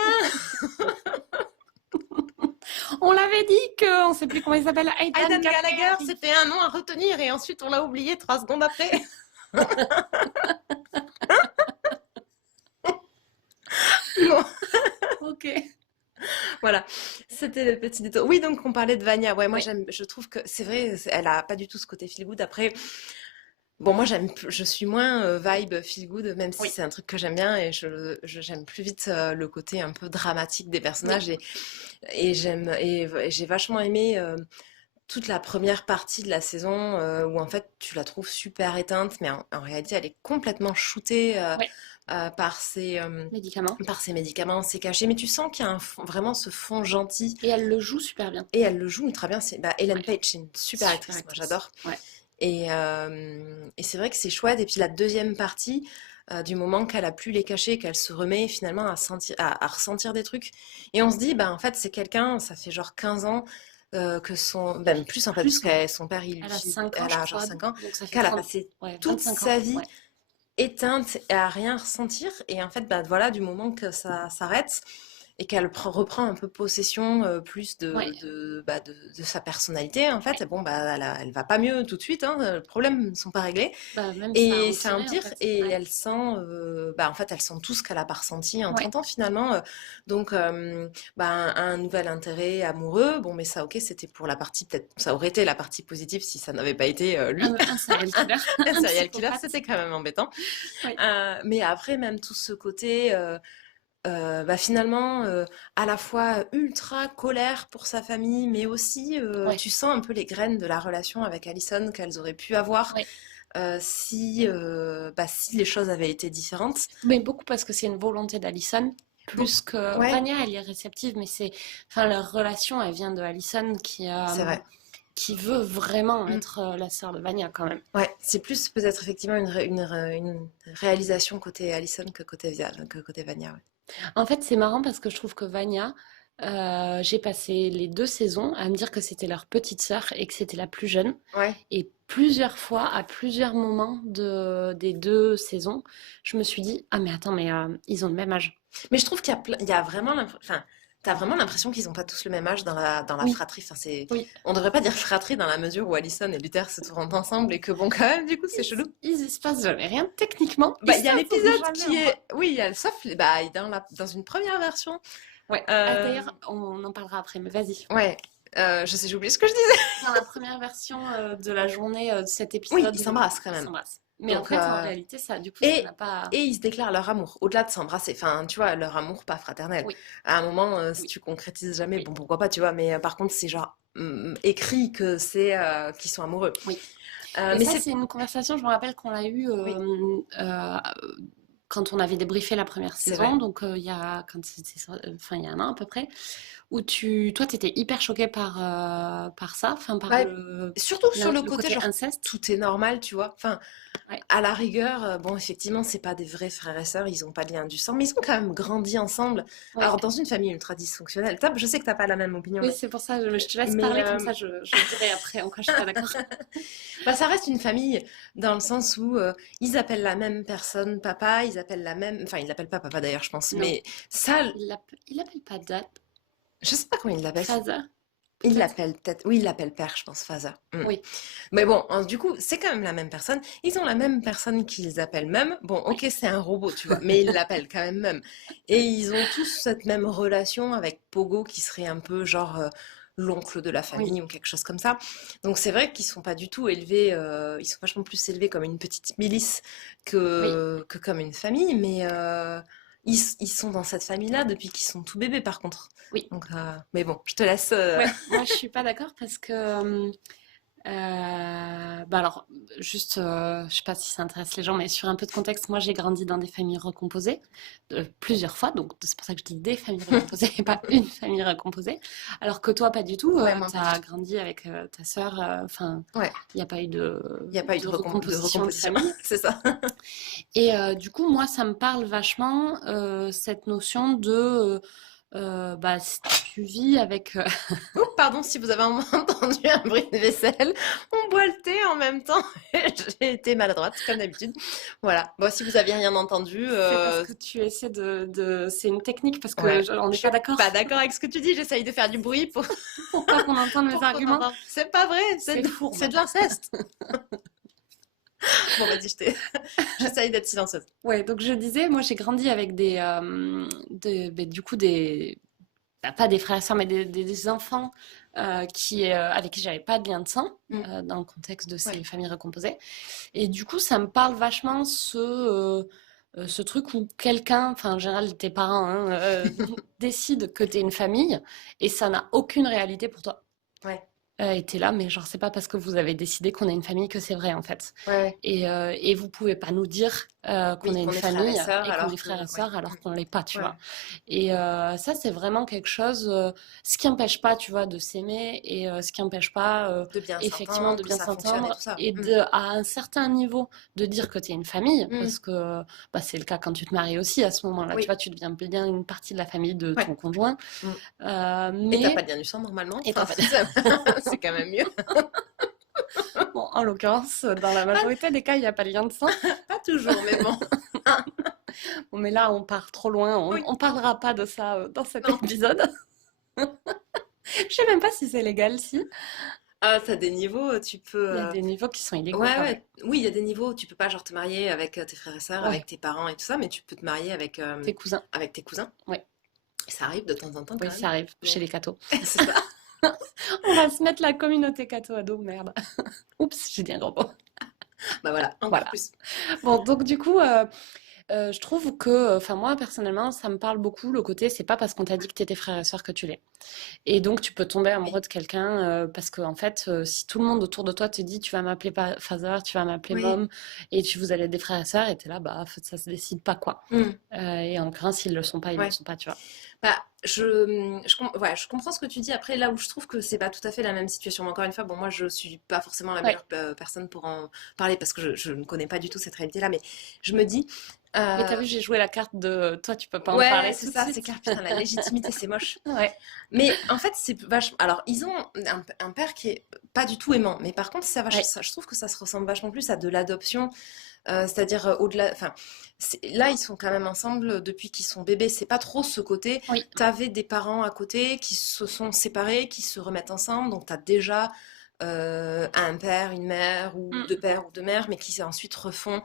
On l'avait dit que, on sait plus comment il s'appelle, Aidan Aidan Gallagher, Gallagher. c'était un nom à retenir et ensuite on l'a oublié 3 secondes après. Bon, Ok. voilà, c'était le petit détour. Oui, donc on parlait de Vania. Ouais, moi Oui, j'aime, je trouve que c'est vrai, elle a pas du tout ce côté feel good. Après, bon, moi je suis moins vibe feel good, même si oui, c'est un truc que j'aime bien et j'aime plus vite le côté un peu dramatique des oui. personnages et j'ai vachement aimé toute la première partie de la saison où en fait tu la trouves super éteinte, mais en réalité elle est complètement shootée Oui. Médicaments. par ses médicaments, c'est caché, mais tu sens qu'il y a vraiment ce fond gentil Et elle le joue super bien. et elle le joue très bien. C'est Ellen Ouais. Page, c'est une super Super actrice, moi actrice. j'adore. Ouais. Et c'est vrai que c'est chouette. Et puis la deuxième partie, du moment qu'elle a plus les cachets, qu'elle se remet finalement à ressentir des trucs. Et on se dit, bah en fait, c'est quelqu'un, ça fait genre 15 ans même plus en fait, parce Plus, que son père, elle a 5 ans, elle je a genre crois. 5 ans, Donc ça fait qu'elle a 30. passé Ouais, toute 25 ans. sa vie Ouais. éteinte et à rien ressentir. Et en fait, bah voilà, du moment que ça s'arrête, et qu'elle reprend un peu possession plus Ouais, de sa personnalité, en fait, ouais. bon, bah, elle va pas mieux tout de suite, hein, les problèmes ne sont pas réglés. Bah, même ça a Et ça empiré, en empire fait. et Ouais, elle sent, en fait, elle sent tout ce qu'elle a pas ressenti en ouais. 30 ans finalement. Donc, un nouvel intérêt amoureux. Bon, mais ça, ok, c'était pour la partie, peut-être, ça aurait été la partie positive si ça n'avait pas été lui. Un serial killer, Un un serial killer, psychopathe. c'était quand même embêtant. Oui, Mais après, même tout ce côté, finalement, à la fois ultra colère pour sa famille, mais aussi, ouais, tu sens un peu les graines de la relation avec Allison qu'elles auraient pu avoir ouais. si les choses avaient été différentes. Mais beaucoup parce que c'est une volonté d'Alison, Bon, plus que ouais, Vania, elle y est réceptive, mais enfin, leur relation, elle vient de Allison c'est vrai. qui veut vraiment Mm. être la sœur de Vania quand même. Ouais, c'est plus peut-être effectivement une réalisation côté Allison que côté Vania. Ouais. En fait, c'est marrant parce que je trouve que Vania, j'ai passé les 2 saisons à me dire que c'était leur petite sœur et que c'était la plus jeune. Ouais. Et plusieurs fois, à plusieurs moments des 2 saisons, je me suis dit, ah mais attends, mais ils ont le même âge. Mais je trouve il y a vraiment enfin, t'as vraiment l'impression qu'ils n'ont pas tous le même âge dans la Oui, fratrie. Enfin, oui. on devrait pas dire fratrie dans la mesure où Allison et Luther se tournent ensemble et que bon, quand même, du coup, c'est chelou. Il se passe jamais rien. Techniquement, Bah, ils il y a savent l'épisode jamais qui encore. est, oui, il y a sauf, bah, dans une première version. Ouais. Ah, Euh, d'ailleurs, on en parlera après, mais vas-y. ouais, je sais, j'ai oublié ce que je disais. Dans la première version de la journée de cet Oui, épisode, ils s'embrassent quand ils même. s'embrassent. Mais en Donc, fait, en réalité, ça, du coup, ça et, n'a pas. et ils se déclarent leur amour, au-delà de s'embrasser. Enfin, tu vois, leur amour pas fraternel. Oui, À un moment, si oui, tu concrétises jamais, oui, bon, pourquoi pas, tu vois, mais par contre, c'est genre écrit que c'est qu'ils sont amoureux. oui. Et Mais ça, c'est. c'est une conversation, je me rappelle qu'on l'a eue Oui, quand on avait débriefé la première c'est saison, vrai. donc enfin, il y a un an à peu près, où toi, t'étais hyper choquée par ça, enfin, par Ouais, surtout sur le le côté, côté genre, inceste. tout est normal, tu vois. Enfin, Ouais, à la rigueur, bon, effectivement, c'est pas des vrais frères et sœurs, ils ont pas de lien du sang, mais ils ont quand même grandi ensemble. ouais. Alors, dans une famille ultra dysfonctionnelle, je sais que t'as pas la même opinion, Oui, c'est pour ça, je te laisse mais parler, comme ça, je dirai après en quoi je suis pas d'accord. ça reste une famille dans le sens où ils appellent la même personne papa, ils appellent la même, enfin, ils l'appellent pas papa d'ailleurs, je pense, Non, mais ça, il l'appelle pas dad, je sais pas comment ils l'appellent. father, Il peut-être. l'appelle peut-être, oui, il l'appelle père, je pense, Faza. Mm. Oui, Mais bon, du coup, c'est quand même la même personne. Ils ont la même personne qu'ils appellent même. Bon, oui, ok, c'est un robot, tu vois, mais ils l'appellent quand même même. Et ils ont tous cette même relation avec Pogo, qui serait un peu genre l'oncle de la oui, famille ou quelque chose comme ça. Donc c'est vrai qu'ils sont pas du tout élevés, ils sont vachement plus élevés comme une petite milice oui. que comme une famille, mais ils sont dans cette famille-là depuis qu'ils sont tout bébés, par contre. Oui. Donc, mais bon, je te laisse. Ouais, moi je suis pas d'accord parce que bah alors juste je sais pas si ça intéresse les gens mais sur un peu de contexte moi j'ai grandi dans des familles recomposées plusieurs fois donc c'est pour ça que je dis des familles recomposées et pas une famille recomposée alors que toi pas du tout Ouais, moi tu pas du as tout. grandi avec ta sœur enfin Ouais, il n'y a pas eu il n'y a pas eu de de recomposition de recomposition, famille c'est ça. et du coup moi ça me parle vachement cette notion de bah, si tu vis avec Oh, pardon si vous avez entendu un bruit de vaisselle. On boit le thé en même temps. J'ai été maladroite, comme d'habitude. Voilà. Bon, si vous aviez rien entendu, C'est parce que tu essaies C'est une technique parce que ouais. on Je n'est suis pas d'accord pas d'accord avec ce que tu dis. J'essaye de faire du bruit pour pas qu'on entende mes pour qu'on arguments. entende. C'est pas vrai, C'est fourbe. c'est de l'inceste. Bon, vas-y, j'essaye d'être silencieuse. Ouais, donc je disais, moi j'ai grandi avec du coup bah, pas des frères et sœurs, mais des enfants avec qui j'avais pas de lien de sang Mm. dans le contexte de Ouais. ces familles recomposées. Et du coup, ça me parle vachement ce truc où quelqu'un, enfin en général tes parents, hein, décident que t'es une famille et ça n'a aucune réalité pour toi. Ouais. Et t'es là, mais genre, c'est pas parce que vous avez décidé qu'on est une famille que c'est vrai, en fait. Ouais, ouais. Et vous pouvez pas nous dire qu'on Oui, est une qu'on est frères et famille sœurs et qu'on alors est que. frères et Ouais. sœurs alors qu'on l'est pas, tu Ouais. vois. Et ça, c'est vraiment quelque chose, ce qui empêche pas, tu vois, de s'aimer et ce qui empêche pas, De bien effectivement, s'entendre, de que bien ça fonctionne et s'entendre tout ça. et à un certain niveau, de dire que t'es une famille, Mm. parce que bah, c'est le cas quand tu te maries aussi à ce moment-là, tu Oui. vois, tu deviens bien une partie de la famille de Ouais. ton conjoint. Mm. Et t'as pas Mais, de lien du sang normalement. et t'as Enfin, pas c'est quand même mieux. Bon, en l'occurrence, dans la majorité des cas, il n'y a pas de lien de sang. Pas toujours, mais bon. Bon, mais là, on part trop loin. Oui. On parlera pas de ça dans cet Non. épisode. Je sais même pas si c'est légal, si. Ah, t'as des niveaux, tu peux. Il y a des niveaux qui sont illégaux Ouais, quand même. ouais. Oui, il y a des niveaux. Tu peux pas genre te marier avec tes frères et sœurs, avec Ouais, tes parents et tout ça, mais tu peux te marier tes cousins. avec tes cousins. Ouais, Ça arrive de temps en temps oui, quand ça même. arrive chez Mais les cathos. c'est ça. On va se mettre la communauté catho à dos, merde. Oups, j'ai dit un gros mot. Bah voilà, encore Voilà. plus. Bon, donc du coup, je trouve que, enfin moi personnellement, ça me parle beaucoup le côté, c'est pas parce qu'on t'a dit que t'étais frère et sœur que tu l'es. Et donc tu peux tomber amoureux Oui. de quelqu'un parce que en fait, si tout le monde autour de toi te dit tu vas m'appeler Father, tu vas m'appeler Oui. Mom, et vous allez être des frères et sœurs, et t'es là, bah ça se décide pas quoi. Hmm. Et en l'occurrence, s'ils le sont pas, ils le Ouais. sont pas, tu vois. Bah, ouais, je comprends ce que tu dis. Après, là où je trouve que c'est pas tout à fait la même situation. Mais encore une fois, bon, moi, je suis pas forcément la Ouais. meilleure personne pour en parler parce que je ne connais pas du tout cette réalité-là. Mais je me dis, Mais t'as euh, vu, j'ai joué la carte de toi, tu peux pas en ouais, parler c'est tout de ça, c'est suite. clair. Putain, la légitimité, c'est moche. Ouais. Mais en fait, c'est vachement. Alors, ils ont un père qui est pas du tout aimant. Mais par contre, Ouais. ça, je trouve que ça se ressemble vachement plus à de l'adoption. C'est-à-dire au-delà. Enfin, là, ils sont quand même ensemble depuis qu'ils sont bébés. C'est pas trop ce côté. Oui. T'avais des parents à côté qui se sont séparés, qui se remettent ensemble. Donc, t'as déjà un père, une mère, ou Mm. deux pères ou deux mères, mais qui ensuite refont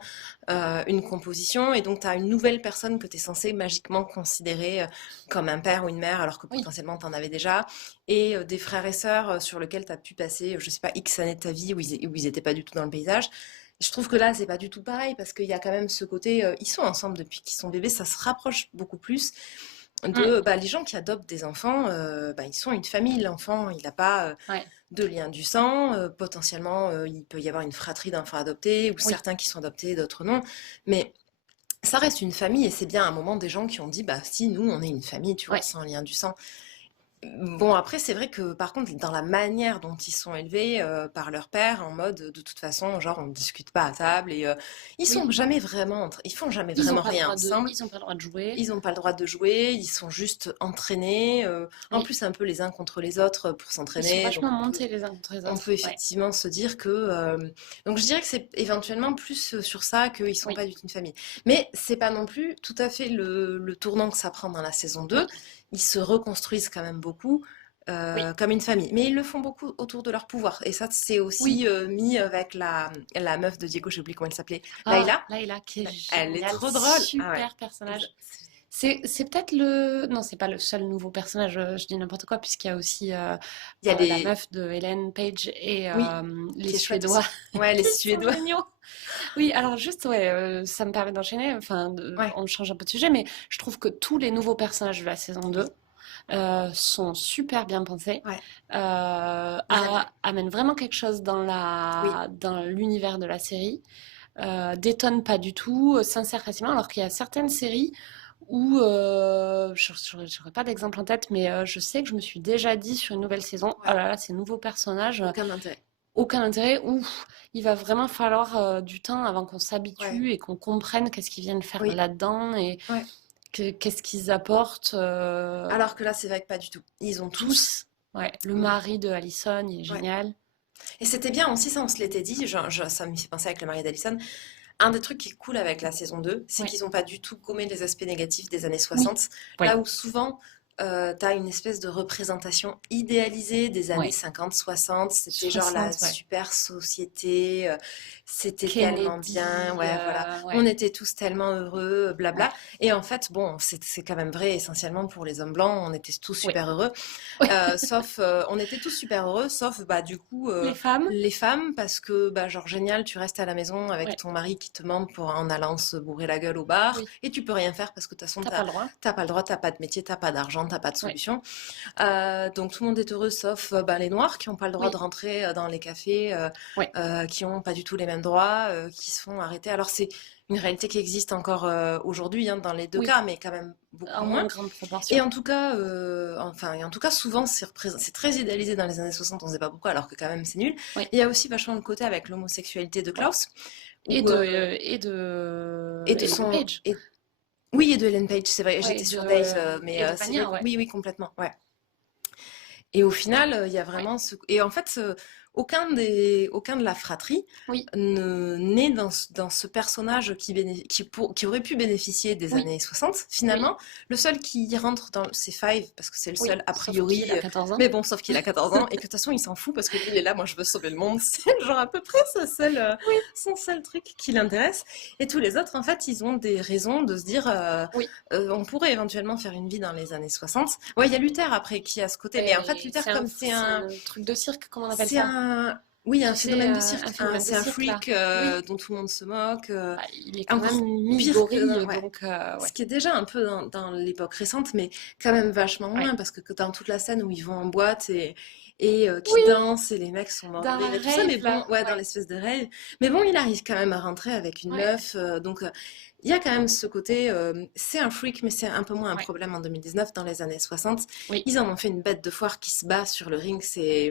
une composition. Et donc, tu as une nouvelle personne que tu es censé magiquement considérer comme un père ou une mère, alors que Oui. potentiellement tu en avais déjà. Et des frères et sœurs sur lesquels tu as pu passer, je sais pas, X années de ta vie où ils étaient pas du tout dans le paysage. Je trouve que là, c'est pas du tout pareil parce qu'il y a quand même ce côté, ils sont ensemble depuis qu'ils sont bébés, ça se rapproche beaucoup plus Mm. de bah, les gens qui adoptent des enfants, bah, ils sont une famille. L'enfant, il n'a pas Ouais. de lien du sang. Potentiellement, il peut y avoir une fratrie d'enfants adoptés ou Oui. certains qui sont adoptés, d'autres non. Mais ça reste une famille et c'est bien à un moment des gens qui ont dit bah si nous on est une famille, tu vois, Ouais. sans lien du sang. Bon, après, c'est vrai que par contre, dans la manière dont ils sont élevés par leur père, en mode de toute façon, genre on ne discute pas à table et ils sont Oui. jamais vraiment, ils font jamais Ils ont vraiment pas le rien droit de, ensemble. ils ont pas le droit de jouer. Ils n'ont pas le droit de jouer, ils sont juste entraînés, en Oui. plus un peu les uns contre les autres pour Ils sont s'entraîner. Donc vachement montés les uns contre les on autres. peut Ouais. effectivement se dire que. Donc je dirais que c'est éventuellement plus sur ça qu'ils sont Oui. pas du tout une famille. Mais c'est pas non plus tout à fait le tournant que ça prend dans la saison Oui. 2. Ils se reconstruisent quand même beaucoup Oui. comme une famille. Mais ils le font beaucoup autour de leur pouvoir. Et ça, c'est Oui. aussi mis avec la meuf de Diego, j'ai oublié comment elle s'appelait. Ah, Laila. Layla, qui est Elle est géniale. trop drôle. Ah ouais. Super personnage. C'est peut-être le... Non, c'est pas le seul nouveau personnage, je dis n'importe quoi, puisqu'il y a aussi Il y a la des. meuf de Ellen Page et Oui, les qui est chouette Suédois, aussi. Ouais, les qui sont Suédois. géniaux. Oui, alors juste, ouais, ça me permet d'enchaîner, enfin, Ouais. on change un peu de sujet, mais je trouve que tous les nouveaux personnages de la saison 2 Oui. sont super bien pensés, Ouais. Ils amènent. amènent vraiment quelque chose Oui. dans l'univers de la série, détonnent pas du tout, s'insèrent facilement, alors qu'il y a certaines séries où, j'aurais pas d'exemple en tête, mais je sais que je me suis déjà dit sur une nouvelle saison, oh Ouais. là là, ces nouveaux personnages, Aucun intérêt. aucun intérêt, ou il va vraiment falloir du temps avant qu'on Ouais. s'habitue et qu'on comprenne qu'est-ce qu'ils viennent faire Oui. là-dedans et Ouais. qu'est-ce qu'ils apportent. Alors que là, c'est vrai que pas du tout. Ils ont tous. Tous. Ouais, le mari de Allison, il est Ouais. génial. Et c'était bien aussi, ça, on se l'était dit. Ça me fait penser avec le mari d'Alison. Un des trucs qui est cool avec la saison 2, c'est Ouais. qu'ils n'ont pas du tout gommé les aspects négatifs des années Oui, 60. oui, Là où souvent, tu as une espèce de représentation idéalisée des années oui. 50-60. C'était genre la 60, ouais. super société. C'était tellement bien. Kennedy, Ouais, voilà. On ouais, était tous tellement heureux, blabla. ouais, Et en fait, bon, c'est quand même vrai essentiellement pour les hommes blancs. On était tous oui. super heureux. Sauf, on était tous super heureux, sauf bah du coup Les femmes, les femmes parce que bah genre génial, tu restes à la maison avec ouais, ton mari qui te demande pour en allant se bourrer la gueule au bar oui. et tu peux rien faire parce que de toute façon T'as pas le droit. t'as pas le droit, t'as pas de métier, t'as pas d'argent, t'as pas de Ouais, solution. Donc tout le monde est heureux sauf bah, les noirs qui ont pas le droit de oui, rentrer dans les cafés, ouais. qui ont pas du tout les mêmes droits, qui se font arrêter. Alors c'est une réalité qui existe encore aujourd'hui hein, dans les deux Oui, cas, mais quand même beaucoup en moins. moins grande Et proportion. en tout cas, souvent, c'est très idéalisé dans les années 60, on ne sait pas pourquoi, alors que quand même c'est nul. Oui, Il y a aussi vachement le côté avec l'homosexualité de ouais. Klaus, où, et de Ellen son... Page. oui, et de Ellen Page, c'est vrai, Ouais, j'étais sur Days, mais et de c'est vrai Vania, que ouais. oui, oui, complètement, ouais. Et au final, il y a Ouais. vraiment ce... Et en fait, aucun de la fratrie Oui, n'est dans ce personnage qui aurait pu bénéficier des oui, années 60. oui, Finalement, le seul qui y rentre c'est Five, parce que c'est le oui. seul, a Sauf qu'il priori. a 14 ans. Mais bon, sauf qu'il a 14 ans et que de toute façon, il s'en fout parce que lui, il est là, moi, je veux sauver le monde. C'est genre à peu près Oui, son seul truc qui l'intéresse. Et tous les autres, en fait, ils ont des raisons de se dire oui. on pourrait éventuellement faire une vie dans les années 60. Ouais, il y a Luther après qui a ce côté, mais en fait, Et Luther, comme c'est un truc de cirque, comment on appelle c'est ça? un, oui, un Tu sais, phénomène de cirque, un phénomène de c'est un cirque là. freak Oui, dont tout le monde se moque, bah, il est quand même encore Miss pire que Gorille, ouais. donc Ce ouais. qui est déjà un peu dans l'époque récente, mais quand même vachement Ouais. moins, parce que dans toute la scène où ils vont en boîte qui Oui, dansent et les mecs sont morts de dans rire la et tout ça, mais rave bon, là. ouais, dans Ouais, l'espèce de rêve. Mais bon, il arrive quand même à rentrer avec une ouais, meuf, il y a quand même ce côté, c'est un freak, mais c'est un peu moins un ouais. problème en 2019. Dans les années 60, Oui, ils en ont fait une bête de foire qui se bat sur le ring. ouais.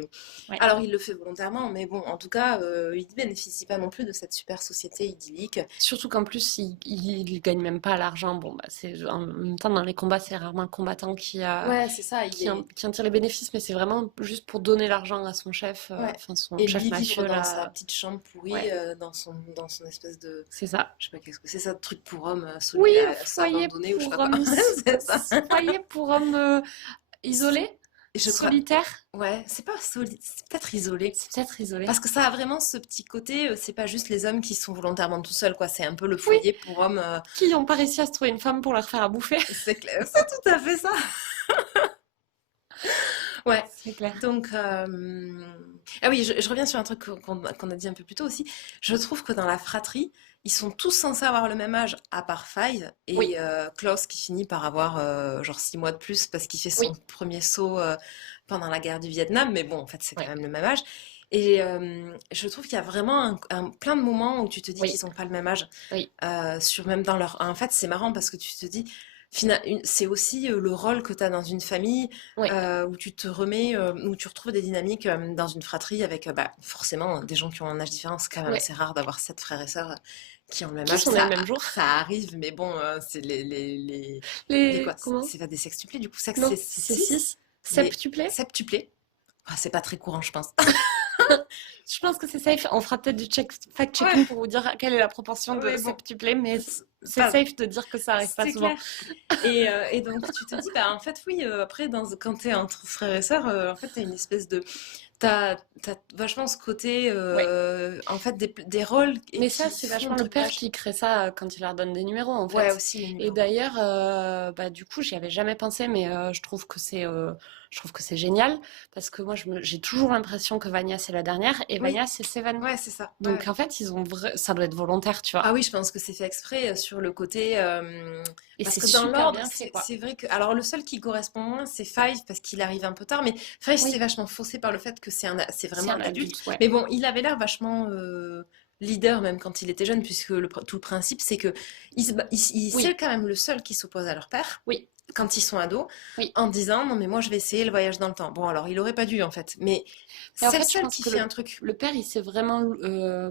Alors, il le fait volontairement, mais bon, en tout cas, il ne bénéficie pas non plus de cette super société idyllique. Surtout qu'en plus, il gagne même pas l'argent. Bon, bah, en même temps, dans les combats, c'est rarement le combattant Ouais, c'est ça, qui en tire les bénéfices, mais c'est vraiment juste pour donner l'argent à son chef, ouais. enfin son Et chef lui vivre mafieux dans sa là. petite chambre pourrie, Ouais, dans son espèce de, c'est ça. je sais pas qu'est-ce que c'est ça, de truc pour hommes Oui, foyer abandonné ou je sais pour pas quoi. hommes, C'est ça. foyer pour hommes isolés, Je crois, solitaires. ouais, c'est pas solide, c'est peut-être isolé. C'est peut-être isolé. Parce que ça a vraiment ce petit côté, c'est pas juste les hommes qui sont volontairement tout seuls, quoi. C'est un peu le Oui, foyer pour hommes. qui n'ont pas réussi à se trouver une femme pour leur faire à bouffer. C'est clair, c'est tout à fait ça. Ouais. C'est clair. Donc, ah oui, je reviens sur un truc qu'on a dit un peu plus tôt aussi. Je trouve que dans la fratrie, ils sont tous censés avoir le même âge, à part Five Oui, et Klaus qui finit par avoir genre 6 mois de plus parce qu'il fait oui, son premier saut pendant la guerre du Vietnam. Mais bon, en fait, c'est quand oui, même le même âge. Et je trouve qu'il y a vraiment plein de moments où tu te dis oui, qu'ils n'ont pas le même âge. oui, Même dans leur. En fait, c'est marrant parce que tu te dis, c'est aussi le rôle que tu as dans une famille oui. où tu te remets, où tu retrouves des dynamiques dans une fratrie avec bah, forcément des gens qui ont un âge différent. C'est quand même Ouais. assez rare d'avoir 7 frères et sœurs qui ont le même Qui âge. sont nés le même jour. Ça arrive, mais bon, c'est les quoi? Comment? C'est pas des sextuplés, du coup, Non, c'est c'est 6, 6. mais Septuplé. septuplés. Ah, c'est pas très courant, je pense. Je pense que c'est safe. On fera peut-être du fact-checking Ouais, pour vous dire quelle est la proportion de ouais, bon, septuplé, mais c'est pas, safe de dire que ça arrive pas c'est souvent. clair. Et donc, tu te dis, bah, en fait, oui, après, quand t'es entre frères et sœurs, en fait, t'as une espèce de. T'as vachement ce côté, Ouais. en fait, des rôles et Mais ça, qui c'est font vachement le le père trucage. qui crée ça quand il leur donne des numéros, en Ouais, fait. aussi les Et numéros. d'ailleurs, bah, du coup, j'y avais jamais pensé, mais je trouve que c'est génial parce que moi, j'ai toujours l'impression que Vanya c'est la dernière et Oui, Vanya c'est Seven. ouais, c'est ça. Ouais, Donc ouais. en fait, ça doit être volontaire, tu vois. Ah oui, je pense que c'est fait exprès sur le côté. Et Parce c'est que dans super l'ordre, bien fait, quoi. c'est vrai que. Alors, le seul qui correspond moins, c'est Five, parce qu'il arrive un peu tard. Mais Five, c'est Oui, vachement faussé par le fait que c'est c'est vraiment un un adulte. adulte, ouais. Mais bon, il avait l'air vachement leader, même quand il était jeune, puisque tout le principe, c'est que c'est Oui, quand même le seul qui s'oppose à leur père. oui, Quand ils sont ados, oui. en disant non mais moi je vais essayer le voyage dans le temps. Bon alors il aurait pas dû en fait, mais Et en c'est le fait, je seul pense qui que fait un truc. le père, il s'est vraiment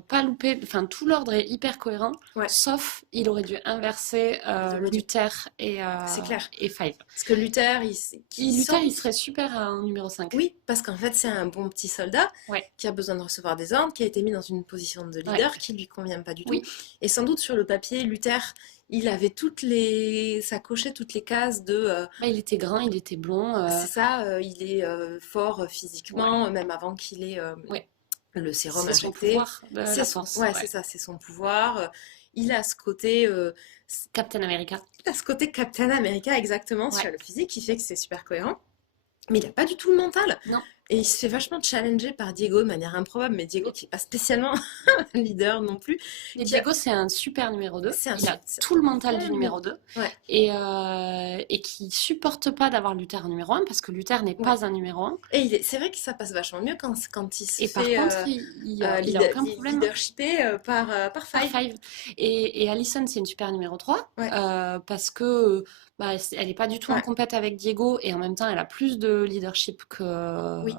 pas loupé. Enfin, tout l'ordre est hyper cohérent, Ouais, sauf il aurait dû inverser il aurait dû. Luther C'est clair. et Five. Parce que Luther, qui Luther, sort. il serait super en numéro 5. Oui, parce qu'en fait c'est un bon petit soldat Ouais, qui a besoin de recevoir des ordres, qui a été mis dans une position de ouais, leader qui lui convient pas du tout. oui. Et sans doute sur le papier, Luther, il avait ça cochait toutes les cases de Bah, il était grand, il était blond. c'est ça, il est fort Ouais, physiquement, même avant qu'il ait ouais. le sérum C'est son injecté. pouvoir de la force. Ouais, c'est Ouais. ça, c'est son pouvoir. Il a ce côté, Captain America. il a ce côté Captain America exactement sur Ouais. le physique qui fait que c'est super cohérent. Mais il a pas du tout le mental. Non. Et il se fait vachement challenger par Diego de manière improbable, mais Diego qui est pas spécialement un leader non plus. Et Qui a... Diego, c'est un super numéro 2. C'est un Il a c'est tout le mental un du numéro. numéro 2. Ouais, Et qui supporte pas d'avoir Luther en numéro 1 parce que Luther n'est ouais. pas un numéro 1. Et c'est vrai que ça passe vachement mieux quand il se Et par fait contre, il a aucun problème leadershipé par par Five. Five. Et Allison, c'est une super numéro 3 Ouais, parce que bah, elle est pas du tout en ouais, compète avec Diego et en même temps, elle a plus de leadership oui.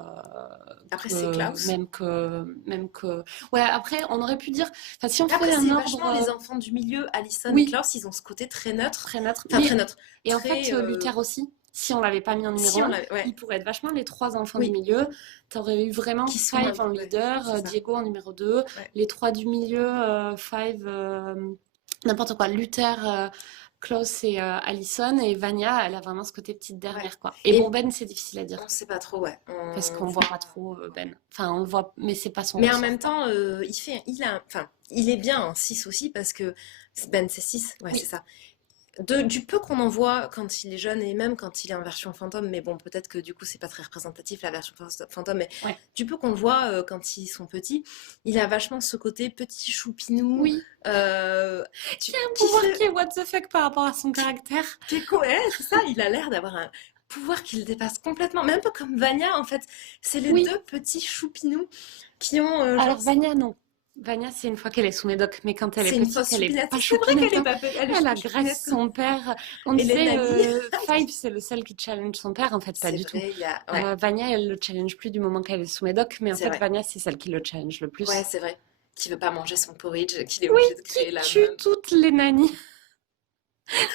Après, c'est Klaus. même que. Ouais, après, on aurait pu dire. Enfin, si on Après, fait un c'est ordre. vachement les enfants du milieu, Allison et Oui, Klaus, ils ont ce côté très neutre. très neutre. Enfin, très neutre. Et en fait, Très. Luther aussi. si on l'avait pas mis en numéro Si on 1, l'avait, ouais, ils pourraient être vachement les 3 enfants du oui, milieu. Tu aurais eu vraiment qui sont un Five en peu, ouais, leader, c'est ça, Diego en numéro 2, ouais. les 3 du milieu, Five, n'importe quoi, Luther, Klaus et Allison, et Vania, elle a vraiment ce côté petite Ouais. dernière, quoi. Et bon, Et Ben, c'est difficile à on dire, sait pas trop, ouais. parce qu'on voit pas Enfin, trop Ben. Enfin, on le voit, mais c'est pas son mais en ressort, même quoi. temps, enfin, il est bien en 6 aussi parce que Ben c'est 6, ouais, c'est Oui, ça. Du peu qu'on en voit quand il est jeune et même quand il est en version fantôme, mais bon, peut-être que du coup c'est pas très représentatif la version fantôme, mais ouais. du peu qu'on le voit quand ils sont petits, il a vachement ce côté petit choupinou Oui. euh, Qui a un qui pouvoir fait, qui est what the fuck par rapport à son caractère. ouais, c'est ça, il a l'air d'avoir un pouvoir qui le dépasse complètement, mais un peu comme Vanya en fait. C'est les Oui. deux petits choupinous qui ont genre Alors Vania, non. Vania, c'est une fois qu'elle est sous médoc, mais quand elle est c'est une petite, fausse elle est choupinette. pas C'est vrai choupinette, qu'elle est hein. pas, elle est Elle pas choupinette. agresse son père. On Et les disait, nannies, Five, c'est le seul qui challenge son père. En fait, pas c'est du tout. vrai, il y a, ouais, Vania, elle le challenge plus du moment qu'elle est sous médoc, mais en c'est fait, vrai. Vania, c'est celle qui le challenge le Ouais, plus. c'est vrai. Qui veut pas manger son porridge, qu'il est Oui, obligé de qui créer la tue meuf. toutes les nannies,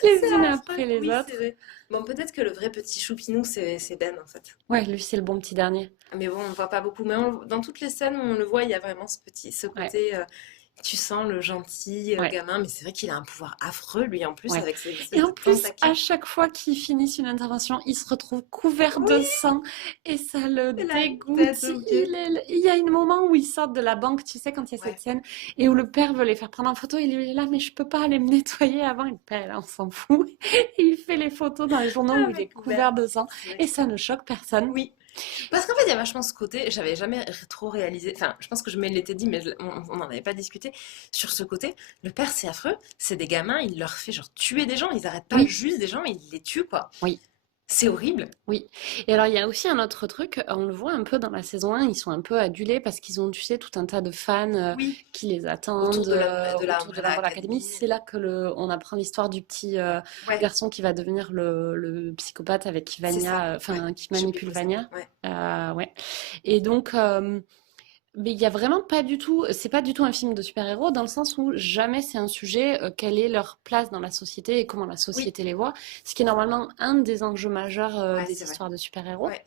les C'est unes affreux. après les Oui, c'est autres. vrai. Bon, peut-être que le vrai petit choupinou, c'est Ben, en fait. Ouais, lui, c'est le bon petit dernier. Mais bon, on le voit pas beaucoup. Mais dans toutes les scènes où on le voit, il y a vraiment ce Ouais, côté, tu sens le gentil ouais. gamin. Mais c'est vrai qu'il a un pouvoir affreux, lui, en plus, Ouais. avec ses espèces Et de en plus, à tentacules. chaque fois qu'ils finissent une intervention, ils se retrouvent couverts de Oui, sang et ça le c'est la tête dégoûte. aux pieds. Il y a un moment où ils sortent de la banque, tu sais, quand il y a cette Ouais, scène, et où le père veut les faire prendre en photo. Il lui est là, mais je peux pas aller me nettoyer avant. Et le père, on s'en fout. Et il fait les photos dans les journaux où il est avec couvert Ben. de sang. C'est vrai. Et ça ne choque personne. Oui. Parce qu'en fait, il y a vachement ce côté, j'avais jamais trop réalisé, enfin, je pense que je me l'étais dit, mais on n'en avait pas discuté, sur ce côté, le père, c'est affreux, c'est des gamins, il leur fait genre tuer des gens, ils arrêtent pas Oui, juste des gens, ils les tuent, quoi. oui. C'est horrible. Oui. Et alors, il y a aussi un autre truc, on le voit un peu dans la saison 1, ils sont un peu adulés parce qu'ils ont, tu sais, tout un tas de fans Oui. qui les Autour attendent de la autour de Umbrella l'Umbrella Academy. Academy. C'est là que on apprend l'histoire du petit Ouais, garçon qui va devenir le psychopathe avec c'est ça. Vania, Ouais, enfin, qui je sais plus manipule comment il s'appelle. Vania. Ouais. Ouais. Et donc, mais il y a vraiment pas du tout, c'est pas du tout un film de super-héros dans le sens où jamais c'est un sujet, quelle est leur place dans la société et comment la Oui, société les voit, ce qui est normalement un des enjeux majeurs ouais, des c'est vrai. histoires de super-héros. Ouais.